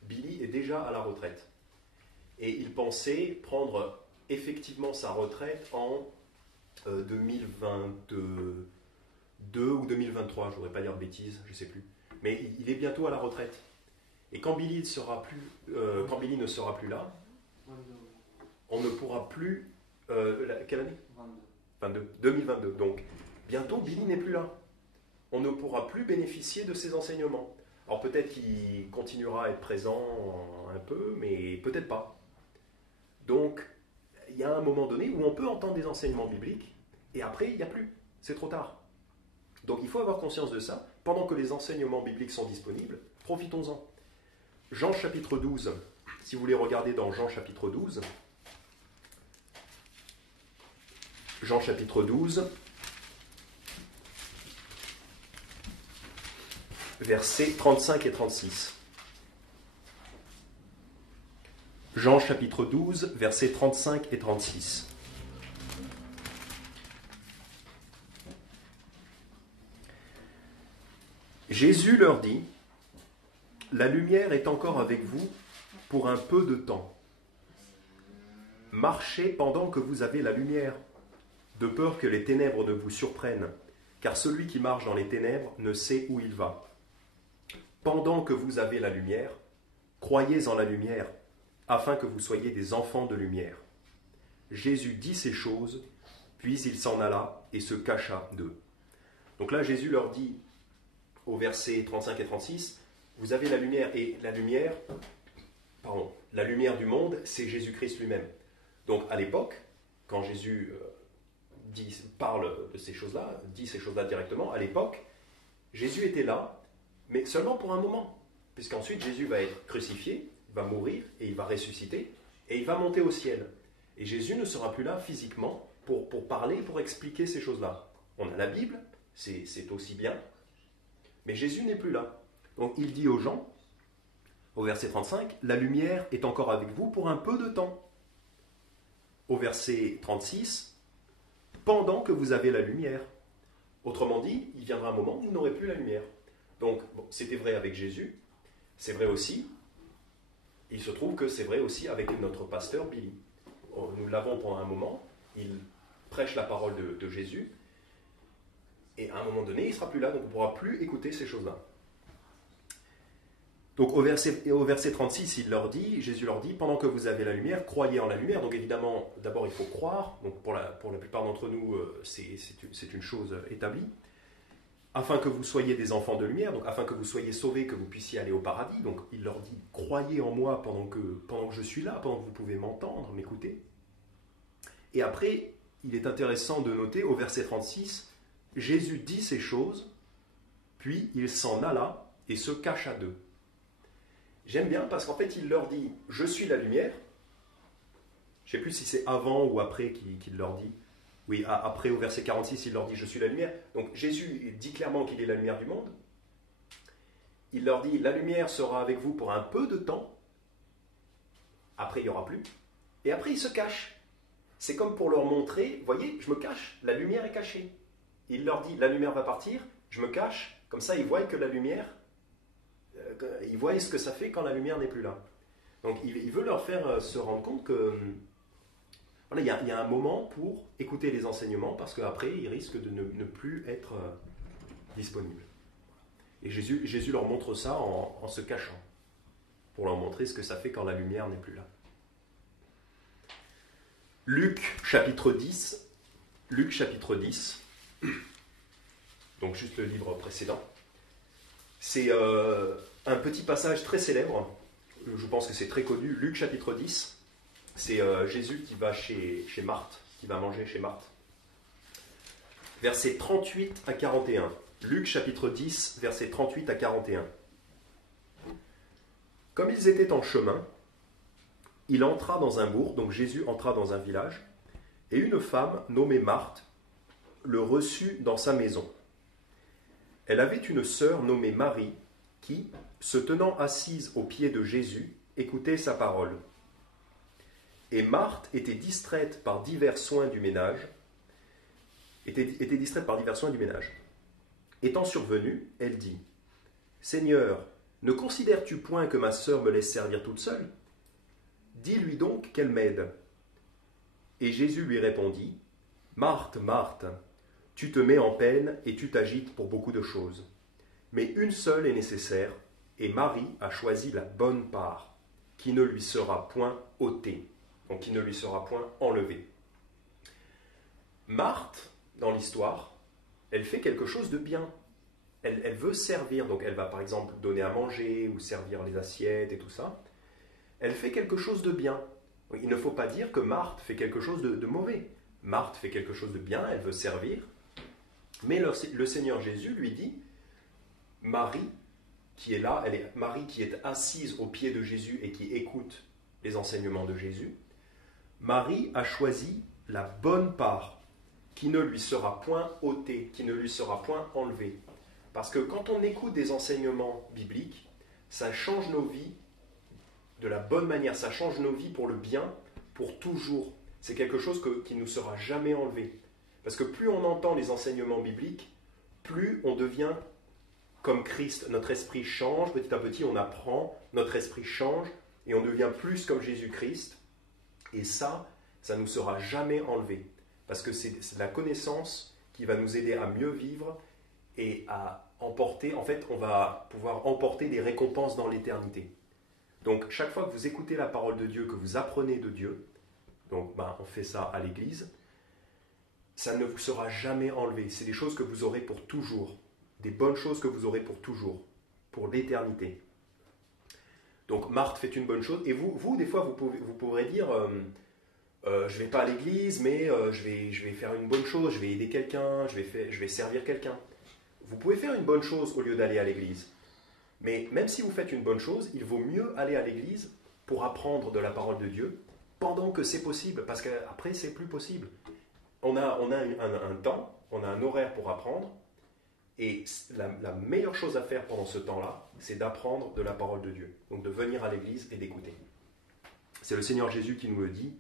Billy est déjà à la retraite. Et il pensait prendre effectivement sa retraite en 2022 ou 2023, je ne voudrais pas dire de bêtises, je ne sais plus. Mais il est bientôt à la retraite. Et quand Billy ne sera plus là, on ne pourra plus... quelle année 2022. Donc, bientôt, Billy n'est plus là. On ne pourra plus bénéficier de ses enseignements. Alors peut-être qu'il continuera à être présent un peu, mais peut-être pas. Donc, il y a un moment donné où on peut entendre des enseignements bibliques, et après, il n'y a plus. C'est trop tard. Donc, il faut avoir conscience de ça. Pendant que les enseignements bibliques sont disponibles, profitons-en. Jean chapitre 12, si vous voulez regarder dans Jean chapitre 12, Jean chapitre 12, versets 35 et 36. Jean chapitre 12, versets 35 et 36. Jésus leur dit, « La lumière est encore avec vous pour un peu de temps. Marchez pendant que vous avez la lumière, de peur que les ténèbres ne vous surprennent, car celui qui marche dans les ténèbres ne sait où il va. Pendant que vous avez la lumière, croyez en la lumière, afin que vous soyez des enfants de lumière. » Jésus dit ces choses, puis il s'en alla et se cacha d'eux. Donc là, Jésus leur dit, au verset 35 et 36, vous avez la lumière, et la lumière du monde, c'est Jésus-Christ lui-même. Donc à l'époque, quand Jésus parle de ces choses-là, dit ces choses-là directement, à l'époque, Jésus était là, mais seulement pour un moment, puisqu'ensuite Jésus va être crucifié, va mourir, et il va ressusciter, et il va monter au ciel. Et Jésus ne sera plus là physiquement pour parler, pour expliquer ces choses-là. On a la Bible, c'est aussi bien, mais Jésus n'est plus là. Donc il dit aux gens, au verset 35, « La lumière est encore avec vous pour un peu de temps. » Au verset 36, « Pendant que vous avez la lumière. » Autrement dit, il viendra un moment où vous n'aurez plus la lumière. Donc, c'était vrai avec Jésus, c'est vrai aussi, il se trouve que c'est vrai aussi avec notre pasteur Billy. Nous l'avons pendant un moment, il prêche la parole de Jésus, et à un moment donné, il ne sera plus là, donc on ne pourra plus écouter ces choses-là. Donc au verset 36, Jésus leur dit, « Pendant que vous avez la lumière, croyez en la lumière. » Donc évidemment, d'abord il faut croire, donc pour la plupart d'entre nous, c'est une chose établie. « Afin que vous soyez des enfants de lumière, donc afin que vous soyez sauvés, que vous puissiez aller au paradis. » Donc il leur dit, « Croyez en moi pendant que je suis là, pendant que vous pouvez m'entendre, m'écouter. » Et après, il est intéressant de noter au verset 36, Jésus dit ces choses, puis il s'en alla et se cacha d'eux. J'aime bien parce qu'en fait, il leur dit « Je suis la lumière ». Je ne sais plus si c'est avant ou après qu'il leur dit. Oui, après au verset 46, il leur dit « Je suis la lumière ». Donc Jésus dit clairement qu'il est la lumière du monde. Il leur dit « La lumière sera avec vous pour un peu de temps ». Après, il n'y aura plus. Et après, il se cache. C'est comme pour leur montrer « Voyez, je me cache, la lumière est cachée ». Il leur dit « La lumière va partir, je me cache ». Comme ça, ils voient que la lumière... Ils voient ce que ça fait quand la lumière n'est plus là. Donc il veut leur faire se rendre compte que voilà, il y a un moment pour écouter les enseignements parce qu'après ils risquent de ne plus être disponibles. Et Jésus leur montre ça en se cachant, pour leur montrer ce que ça fait quand la lumière n'est plus là. Luc chapitre 10, donc juste le livre précédent. C'est un petit passage très célèbre. je pense que c'est très connu, Luc chapitre 10, c'est Jésus qui va chez Marthe, qui va manger chez Marthe. Versets 38 à 41. Luc chapitre 10, versets 38 à 41. Comme ils étaient en chemin, il entra dans un bourg, donc Jésus entra dans un village, et une femme nommée Marthe le reçut dans sa maison. Elle avait une sœur nommée Marie qui, se tenant assise aux pieds de Jésus, écoutait sa parole. Et Marthe était distraite par divers soins du ménage. Étant survenue, elle dit : Seigneur, ne considères-tu point que ma sœur me laisse servir toute seule ? Dis-lui donc qu'elle m'aide. Et Jésus lui répondit : Marthe, Marthe, tu te mets en peine et tu t'agites pour beaucoup de choses. Mais une seule est nécessaire, et Marie a choisi la bonne part, qui ne lui sera point ôtée, donc qui ne lui sera point enlevée. Marthe, dans l'histoire, elle fait quelque chose de bien. Elle veut servir, donc elle va par exemple donner à manger ou servir les assiettes et tout ça. Elle fait quelque chose de bien. Il ne faut pas dire que Marthe fait quelque chose de mauvais. Marthe fait quelque chose de bien, elle veut servir. Mais le Seigneur Jésus lui dit, Marie, qui est là, Marie qui est assise aux pieds de Jésus et qui écoute les enseignements de Jésus, Marie a choisi la bonne part, qui ne lui sera point ôtée, qui ne lui sera point enlevée. Parce que quand on écoute des enseignements bibliques, ça change nos vies de la bonne manière, ça change nos vies pour le bien, pour toujours. C'est quelque chose qui ne nous sera jamais enlevé. Parce que plus on entend les enseignements bibliques, plus on devient comme Christ. Notre esprit change, petit à petit on apprend, notre esprit change, et on devient plus comme Jésus-Christ. Et ça ne nous sera jamais enlevé. Parce que c'est la connaissance qui va nous aider à mieux vivre et à emporter, en fait, on va pouvoir emporter des récompenses dans l'éternité. Donc, chaque fois que vous écoutez la parole de Dieu, que vous apprenez de Dieu, donc on fait ça à l'église, ça ne vous sera jamais enlevé. C'est des choses que vous aurez pour toujours. Des bonnes choses que vous aurez pour toujours, pour l'éternité. Donc, Marthe fait une bonne chose. Et vous des fois, vous pourrez dire, je ne vais pas à l'église, mais je vais faire une bonne chose, je vais aider quelqu'un, je vais servir quelqu'un. Vous pouvez faire une bonne chose au lieu d'aller à l'église. Mais même si vous faites une bonne chose, il vaut mieux aller à l'église pour apprendre de la parole de Dieu pendant que c'est possible, parce qu'après, c'est plus possible. On a un temps, on a un horaire pour apprendre, et la meilleure chose à faire pendant ce temps-là, c'est d'apprendre de la parole de Dieu. Donc de venir à l'église et d'écouter. C'est le Seigneur Jésus qui nous le dit.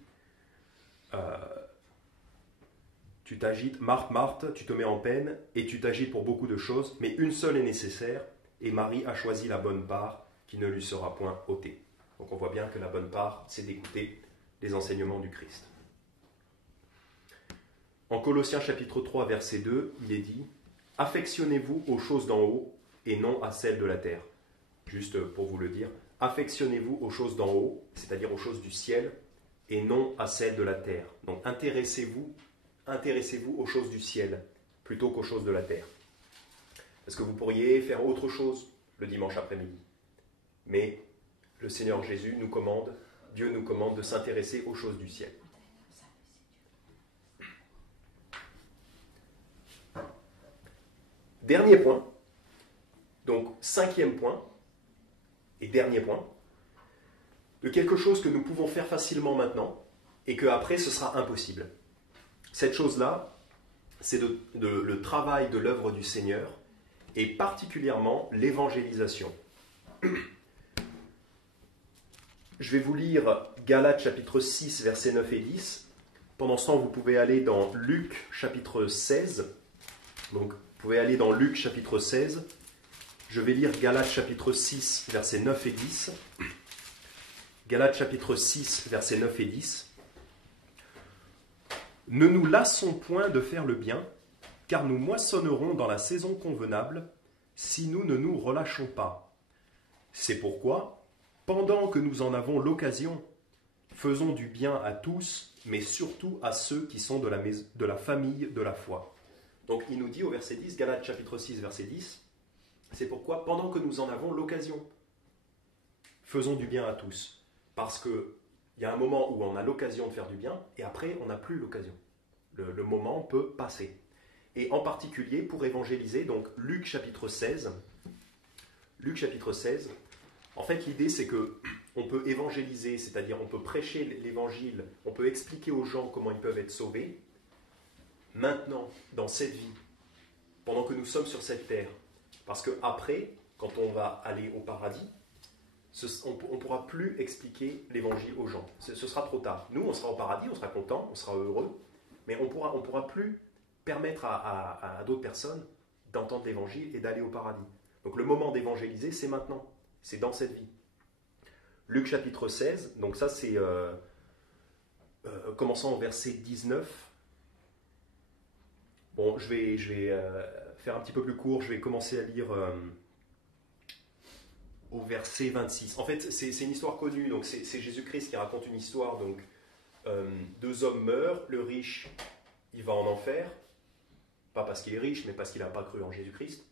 Tu t'agites, Marthe, Marthe, tu te mets en peine et tu t'agites pour beaucoup de choses, mais une seule est nécessaire, et Marie a choisi la bonne part qui ne lui sera point ôtée. Donc on voit bien que la bonne part, c'est d'écouter les enseignements du Christ. En Colossiens chapitre 3, verset 2, il est dit « Affectionnez-vous aux choses d'en haut et non à celles de la terre. » Juste pour vous le dire, affectionnez-vous aux choses d'en haut, c'est-à-dire aux choses du ciel, et non à celles de la terre. Donc intéressez-vous aux choses du ciel plutôt qu'aux choses de la terre. Parce que vous pourriez faire autre chose le dimanche après-midi. Mais le Seigneur Jésus nous commande, Dieu nous commande de s'intéresser aux choses du ciel. Dernier point, donc 5e point et dernier point, de quelque chose que nous pouvons faire facilement maintenant et qu'après ce sera impossible. Cette chose-là, c'est le travail de l'œuvre du Seigneur et particulièrement l'évangélisation. Je vais vous lire Galates chapitre 6, versets 9 et 10. Pendant ce temps, vous pouvez aller dans Luc chapitre 16. Donc, vous pouvez aller dans Luc chapitre 16. Je vais lire Galates chapitre 6, versets 9 et 10. Galates chapitre 6, versets 9 et 10. Ne nous lassons point de faire le bien, car nous moissonnerons dans la saison convenable, si nous ne nous relâchons pas. C'est pourquoi, pendant que nous en avons l'occasion, faisons du bien à tous, mais surtout à ceux qui sont de la famille de la foi. Donc il nous dit au verset 10, Galates chapitre 6, verset 10, c'est pourquoi, pendant que nous en avons l'occasion, faisons du bien à tous. Parce qu'il y a un moment où on a l'occasion de faire du bien, et après, on n'a plus l'occasion. Le moment peut passer. Et en particulier, pour évangéliser, donc Luc chapitre 16, en fait, l'idée, c'est que on peut évangéliser, c'est-à-dire on peut prêcher l'évangile, on peut expliquer aux gens comment ils peuvent être sauvés, maintenant, dans cette vie, pendant que nous sommes sur cette terre. Parce qu'après, quand on va aller au paradis, on ne pourra plus expliquer l'évangile aux gens. Ce sera trop tard. Nous, on sera au paradis, on sera content, on sera heureux, mais on pourra plus permettre à d'autres personnes d'entendre l'évangile et d'aller au paradis. Donc le moment d'évangéliser, c'est maintenant. C'est dans cette vie. Luc chapitre 16, donc ça c'est commençant au verset 19. Bon, je vais faire un petit peu plus court, je vais commencer à lire au verset 26. En fait, c'est une histoire connue, donc c'est Jésus-Christ qui raconte une histoire. Donc, deux hommes meurent, le riche, il va en enfer, pas parce qu'il est riche, mais parce qu'il n'a pas cru en Jésus-Christ.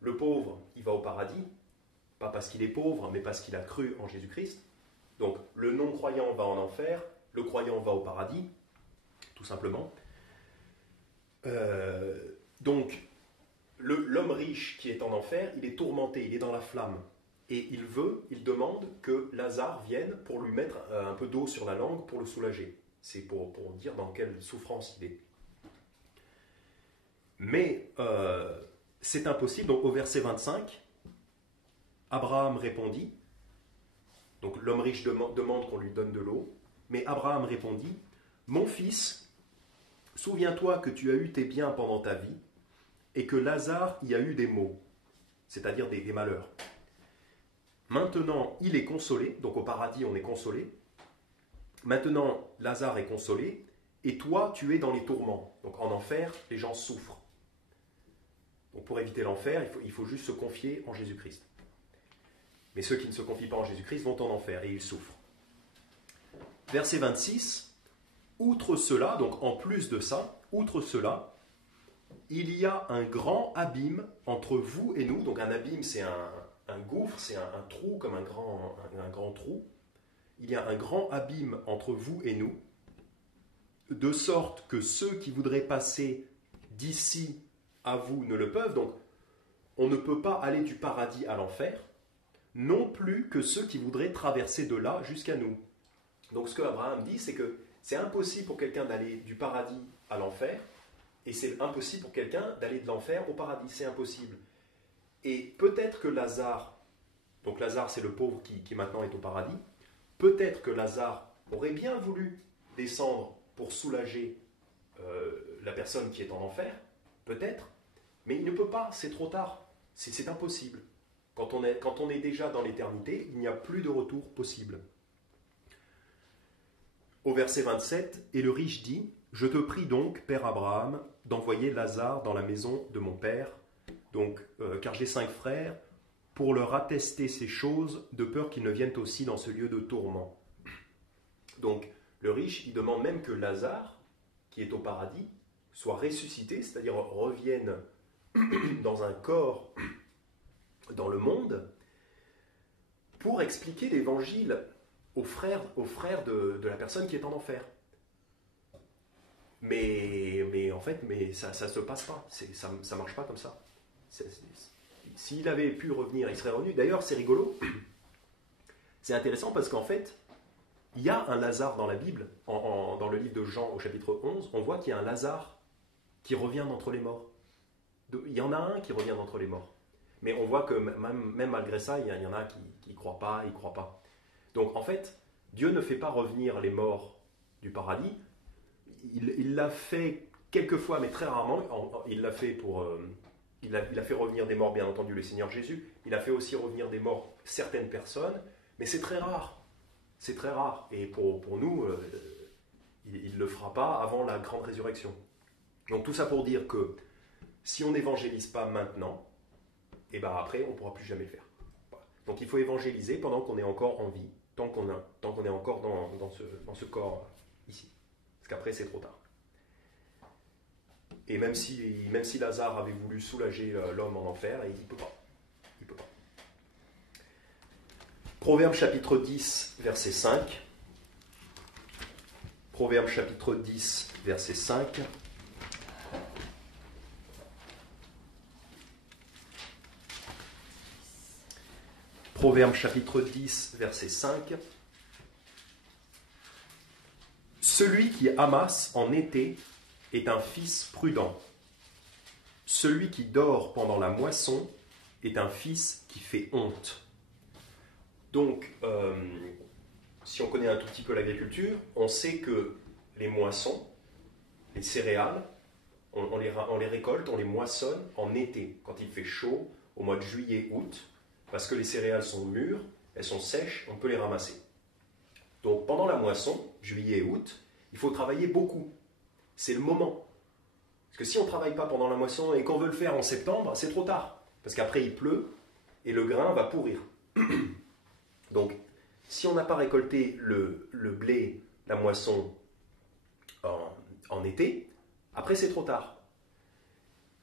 Le pauvre, il va au paradis, pas parce qu'il est pauvre, mais parce qu'il a cru en Jésus-Christ. Donc, le non-croyant va en enfer, le croyant va au paradis, tout simplement. Donc, l'homme riche qui est en enfer, il est tourmenté, il est dans la flamme. Et il demande que Lazare vienne pour lui mettre un peu d'eau sur la langue pour le soulager. C'est pour dire dans quelle souffrance il est. Mais c'est impossible. Donc au verset 25, Abraham répondit, donc l'homme riche demande qu'on lui donne de l'eau, mais Abraham répondit, « Mon fils, souviens-toi que tu as eu tes biens pendant ta vie, et que Lazare y a eu des maux, c'est-à-dire des malheurs. Maintenant, il est consolé, donc au paradis on est consolé. Maintenant, Lazare est consolé, et toi, tu es dans les tourments. Donc en enfer, les gens souffrent. Donc pour éviter l'enfer, il faut juste se confier en Jésus-Christ. Mais ceux qui ne se confient pas en Jésus-Christ vont en enfer et ils souffrent. Verset 26, outre cela, donc en plus de ça, outre cela, il y a un grand abîme entre vous et nous. Donc un abîme, c'est un gouffre, c'est un trou comme un grand trou. Il y a un grand abîme entre vous et nous, de sorte que ceux qui voudraient passer d'ici à vous ne le peuvent. Donc on ne peut pas aller du paradis à l'enfer, non plus que ceux qui voudraient traverser de là jusqu'à nous. Donc ce que Abraham dit, c'est que c'est impossible pour quelqu'un d'aller du paradis à l'enfer, et c'est impossible pour quelqu'un d'aller de l'enfer au paradis, c'est impossible. Et peut-être que Lazare, donc Lazare c'est le pauvre qui maintenant est au paradis, peut-être que Lazare aurait bien voulu descendre pour soulager la personne qui est en enfer, peut-être, mais il ne peut pas, c'est trop tard, c'est impossible. Quand on est déjà dans l'éternité, il n'y a plus de retour possible. Au verset 27, « Et le riche dit, « Je te prie donc, Père Abraham, d'envoyer Lazare dans la maison de mon père, donc, car j'ai 5 frères, pour leur attester ces choses, de peur qu'ils ne viennent aussi dans ce lieu de tourment. » Donc, le riche, il demande même que Lazare, qui est au paradis, soit ressuscité, c'est-à-dire revienne dans un corps dans le monde, pour expliquer l'évangile aux frères de la personne qui est en enfer. Mais en fait, ça ne se passe pas, ça ne marche pas comme ça. S'il avait pu revenir, il serait revenu. D'ailleurs, c'est rigolo, c'est intéressant parce qu'en fait, il y a un Lazare dans la Bible, dans le livre de Jean au chapitre 11, on voit qu'il y a un Lazare qui revient d'entre les morts. Il y en a un qui revient d'entre les morts. Mais on voit que même malgré ça, il y en a qui ne croient pas, ils ne croient pas. Donc en fait, Dieu ne fait pas revenir les morts du paradis. Il l'a fait quelquefois, mais très rarement. Il l'a fait il a fait revenir des morts, bien entendu, le Seigneur Jésus. Il a fait aussi revenir des morts certaines personnes, mais c'est très rare. C'est très rare. Et pour nous, il ne le fera pas avant la grande résurrection. Donc tout ça pour dire que si on n'évangélise pas maintenant, et ben après, on ne pourra plus jamais le faire. Voilà. Donc il faut évangéliser pendant qu'on est encore en vie, tant qu'on est encore dans ce corps ici. Parce qu'après, c'est trop tard. Et même si Lazare avait voulu soulager l'homme en enfer, il ne peut pas. Il peut pas. Proverbe chapitre 10, verset 5. Proverbe chapitre 10, verset 5. Proverbe chapitre 10, verset 5. Celui qui amasse en été est un fils prudent. Celui qui dort pendant la moisson est un fils qui fait honte. Donc, si on connaît un tout petit peu l'agriculture, on sait que les moissons, les céréales, on les récolte, on les moissonne en été, quand il fait chaud, au mois de juillet, août, parce que les céréales sont mûres, elles sont sèches, on peut les ramasser. Donc pendant la moisson, juillet et août, il faut travailler beaucoup. C'est le moment. Parce que si on ne travaille pas pendant la moisson et qu'on veut le faire en septembre, c'est trop tard. Parce qu'après il pleut et le grain va pourrir. Donc si on n'a pas récolté le blé, la moisson en été, après c'est trop tard.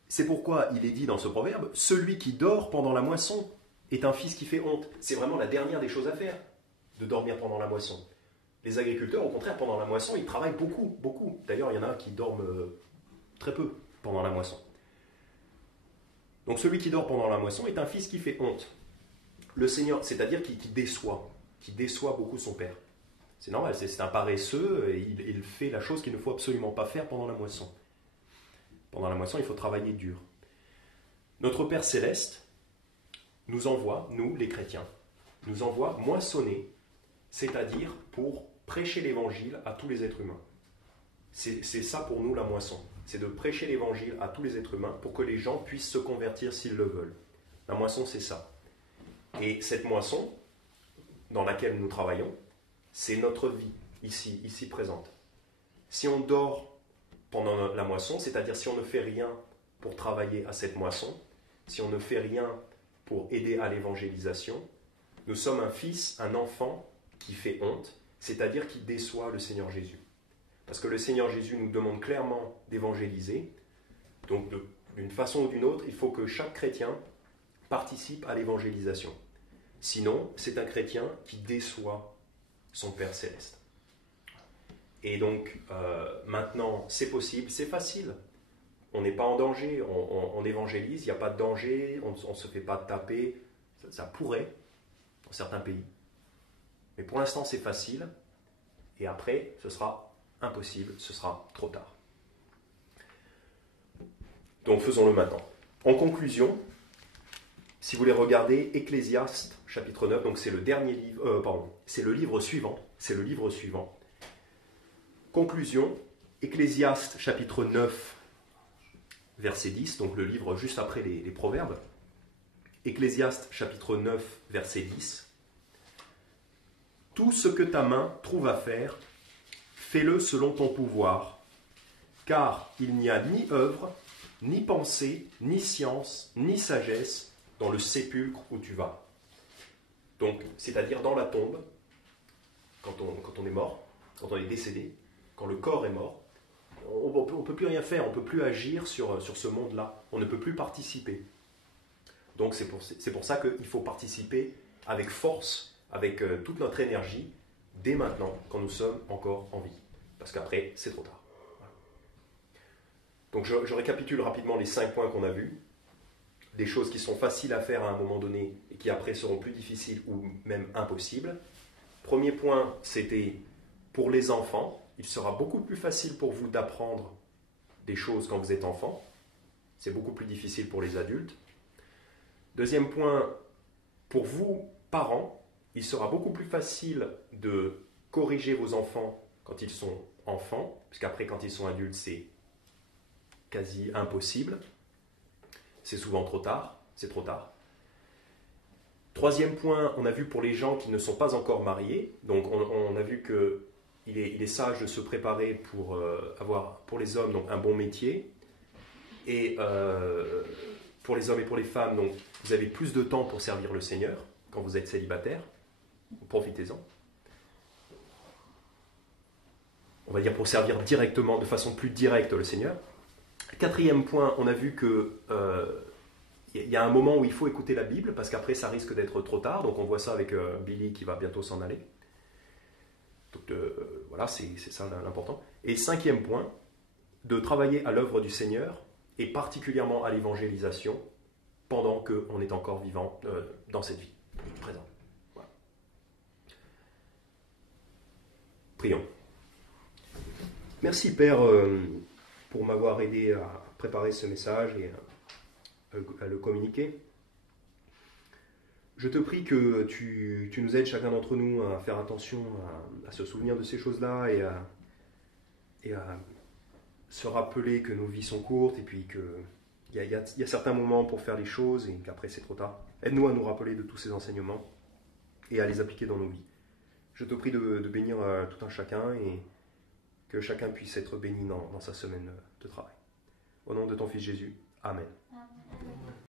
C'est pourquoi il est dit dans ce proverbe, celui qui dort pendant la moisson est un fils qui fait honte. C'est vraiment la dernière des choses à faire, de dormir pendant la moisson. Les agriculteurs, au contraire, pendant la moisson, ils travaillent beaucoup, beaucoup. D'ailleurs, il y en a qui dorment très peu pendant la moisson. Donc celui qui dort pendant la moisson est un fils qui fait honte. Le Seigneur, c'est-à-dire qui déçoit beaucoup son père. C'est normal, c'est un paresseux, et il fait la chose qu'il ne faut absolument pas faire pendant la moisson. Pendant la moisson, il faut travailler dur. Notre Père Céleste nous envoie, nous les chrétiens, nous envoie moissonner, c'est-à-dire pour prêcher l'évangile à tous les êtres humains. C'est ça pour nous la moisson, c'est de prêcher l'évangile à tous les êtres humains pour que les gens puissent se convertir s'ils le veulent. La moisson, c'est ça. Et cette moisson, dans laquelle nous travaillons, c'est notre vie, ici présente. Si on dort pendant la moisson, c'est-à-dire si on ne fait rien pour travailler à cette moisson, si on ne fait rien pour aider à l'évangélisation, nous sommes un fils, un enfant qui fait honte, c'est-à-dire qui déçoit le Seigneur Jésus. Parce que le Seigneur Jésus nous demande clairement d'évangéliser, donc d'une façon ou d'une autre, il faut que chaque chrétien participe à l'évangélisation. Sinon, c'est un chrétien qui déçoit son Père Céleste. Et donc, maintenant, c'est possible, c'est facile. On n'est pas en danger, on évangélise, il n'y a pas de danger, on ne se fait pas taper. Ça pourrait, dans certains pays. Mais pour l'instant, c'est facile. Et après, ce sera impossible, ce sera trop tard. Donc, faisons-le maintenant. En conclusion, si vous voulez regarder Ecclésiaste, chapitre 9, donc c'est le dernier livre, c'est le livre suivant. Conclusion, Ecclésiaste, chapitre 9, verset 10, donc le livre juste après les Proverbes. Ecclésiaste, chapitre 9, verset 10. Tout ce que ta main trouve à faire, fais-le selon ton pouvoir, car il n'y a ni œuvre, ni pensée, ni science, ni sagesse dans le sépulcre où tu vas. Donc, c'est-à-dire dans la tombe, quand on est mort, quand on est décédé, quand le corps est mort, on ne peut plus rien faire, on ne peut plus agir sur ce monde-là, on ne peut plus participer. Donc c'est pour ça qu'il faut participer avec force, avec toute notre énergie, dès maintenant, quand nous sommes encore en vie. Parce qu'après, c'est trop tard. Voilà. Donc je récapitule rapidement les 5 points qu'on a vus. Des choses qui sont faciles à faire à un moment donné et qui après seront plus difficiles ou même impossibles. Premier point, c'était pour les enfants. Il sera beaucoup plus facile pour vous d'apprendre des choses quand vous êtes enfant. C'est beaucoup plus difficile pour les adultes. Deuxième point, pour vous, parents, il sera beaucoup plus facile de corriger vos enfants quand ils sont enfants, puisqu'après, quand ils sont adultes, c'est quasi impossible. C'est souvent trop tard, c'est trop tard. Troisième point, on a vu pour les gens qui ne sont pas encore mariés, donc on a vu qu'il est sage de se préparer pour avoir, pour les hommes, donc un bon métier, et pour les hommes et pour les femmes, donc vous avez plus de temps pour servir le Seigneur quand vous êtes célibataire, profitez-en. On va dire pour servir directement, de façon plus directe le Seigneur. Quatrième point, on a vu que il y a un moment où il faut écouter la Bible, parce qu'après ça risque d'être trop tard. Donc on voit ça avec Billy qui va bientôt s'en aller. Donc voilà, c'est ça l'important. Et cinquième point, de travailler à l'œuvre du Seigneur, et particulièrement à l'évangélisation, pendant qu'on est encore vivant dans cette vie présente. Voilà. Prions. Merci Père pour m'avoir aidé à préparer ce message et à le communiquer. Je te prie que tu nous aides chacun d'entre nous à faire attention, à se souvenir de ces choses-là et à se rappeler que nos vies sont courtes et puis qu'il y a certains moments pour faire les choses et qu'après c'est trop tard. Aide-nous à nous rappeler de tous ces enseignements et à les appliquer dans nos vies. Je te prie de bénir tout un chacun et que chacun puisse être béni dans sa semaine de travail. Au nom de ton Fils Jésus, Amen.